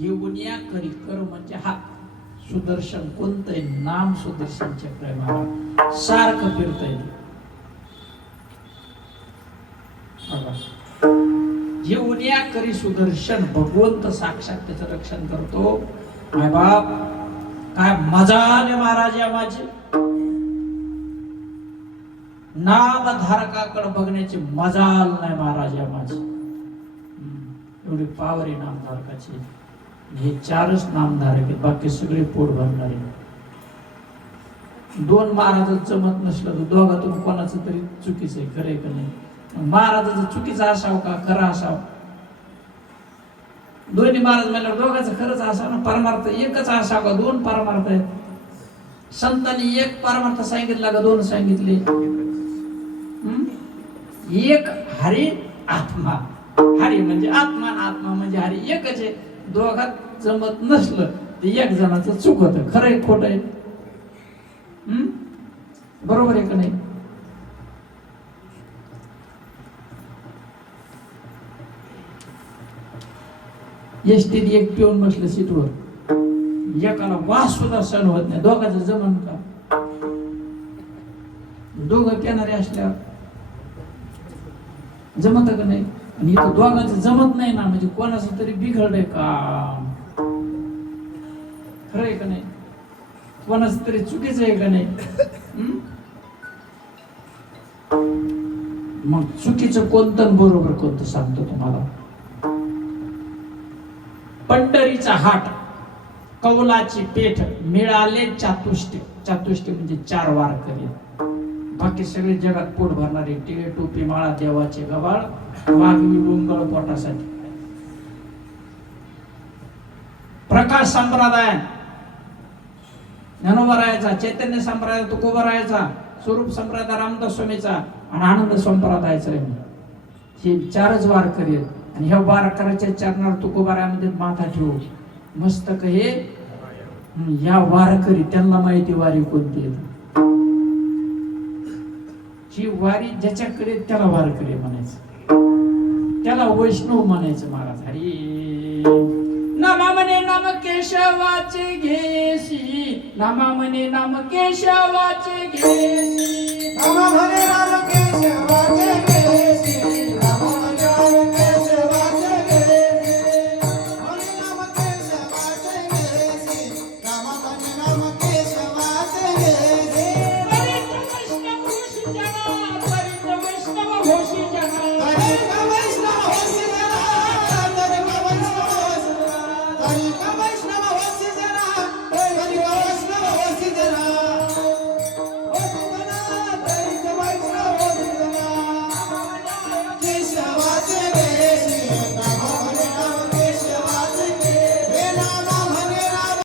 घेऊन या करी कर म्हणजे हात सुदर्शन कोणतंय नाम सुदर्शनचे प्रेमाला सारखं फिरतय घेऊन या करी सुदर्शन भगवंत साक्षात त्याचं रक्षण करतो. माय बाप काय मजा आले महाराज या माझी नामधारकाकडे बघण्याची मजा आली नाही महाराज या माझी. एवढी पावर आहे नामधारकाची. हे चारच नामधारक आहेत बाकी सगळे पोट भरणारे. दोन महाराज जमत नसलं तर दोघातून कोणाचं तरी चुकीचं आहे खरंय का नाही. महाराजाचं चुकीचं असावं का खरं असावं. दोन्ही महाराज म्हणल्यावर दोघांचं खरंच असावं ना. परमार्थ एकच असावं का दोन परमार्थ आहेत. संतांनी एक परमार्थ सांगितला का दोन सांगितले. एक हरी आत्मा. हरी म्हणजे आत्मा आत्मा म्हणजे हरी एकच आहे. दोघात जमत नसलं ते एक जणाचं चुकत. खरं आहे खोट आहे. बरोबर आहे का नाही. एसटीत एक पिऊन बसलं सीटवर एकाला वास सुद्धा सहन होत नाही. दोघांचं जमन का. दोघं पिणारे असल्यावर जमत का नाही. आणि इथं दोघांचं जमत नाही ना म्हणजे कोणाचं तरी बिघडलंय काम. खरं आहे का नाही. कोणाचं तरी चुकीचं आहे का नाही. मग चुकीचं कोणतं बरोबर कोणतं सांगतो तुम्हाला. पंढरीचा हाट कौलाची पेठ मिळाले चातुष्ट. चातुष्ट म्हणजे चार वारकरी. बाकी सगळे जगात पोट भरणारे टिळे टोपी माळा देवाचे गवाळ वाघवी बोंगळ पोटासाठी. प्रकाश संप्रदाय ज्ञानोबरायाचा, चैतन्य संप्रदाय तुकोबरायाचा, स्वरूप संप्रदाय रामदास स्वामीचा आणि आनंद संप्रदायाचा. हे चारच वारकरी आहेत. आणि ह्या वारकऱ्याच्या चरणावर तुकोबारामध्ये माथा ठेवू मस्तक हे या वारकरी त्यांना माहिती वारी कोणती आहे. ही वारी ज्याच्याकडे त्याला वारकरी म्हणायचं. त्याला वैष्णव म्हणायचं महाराज. हरी नामा म्हणे नाम केशवाचे घेशी. नामा म्हणे नाम केशवाचे घेशी. नामा म्हणे नाम केशवाचे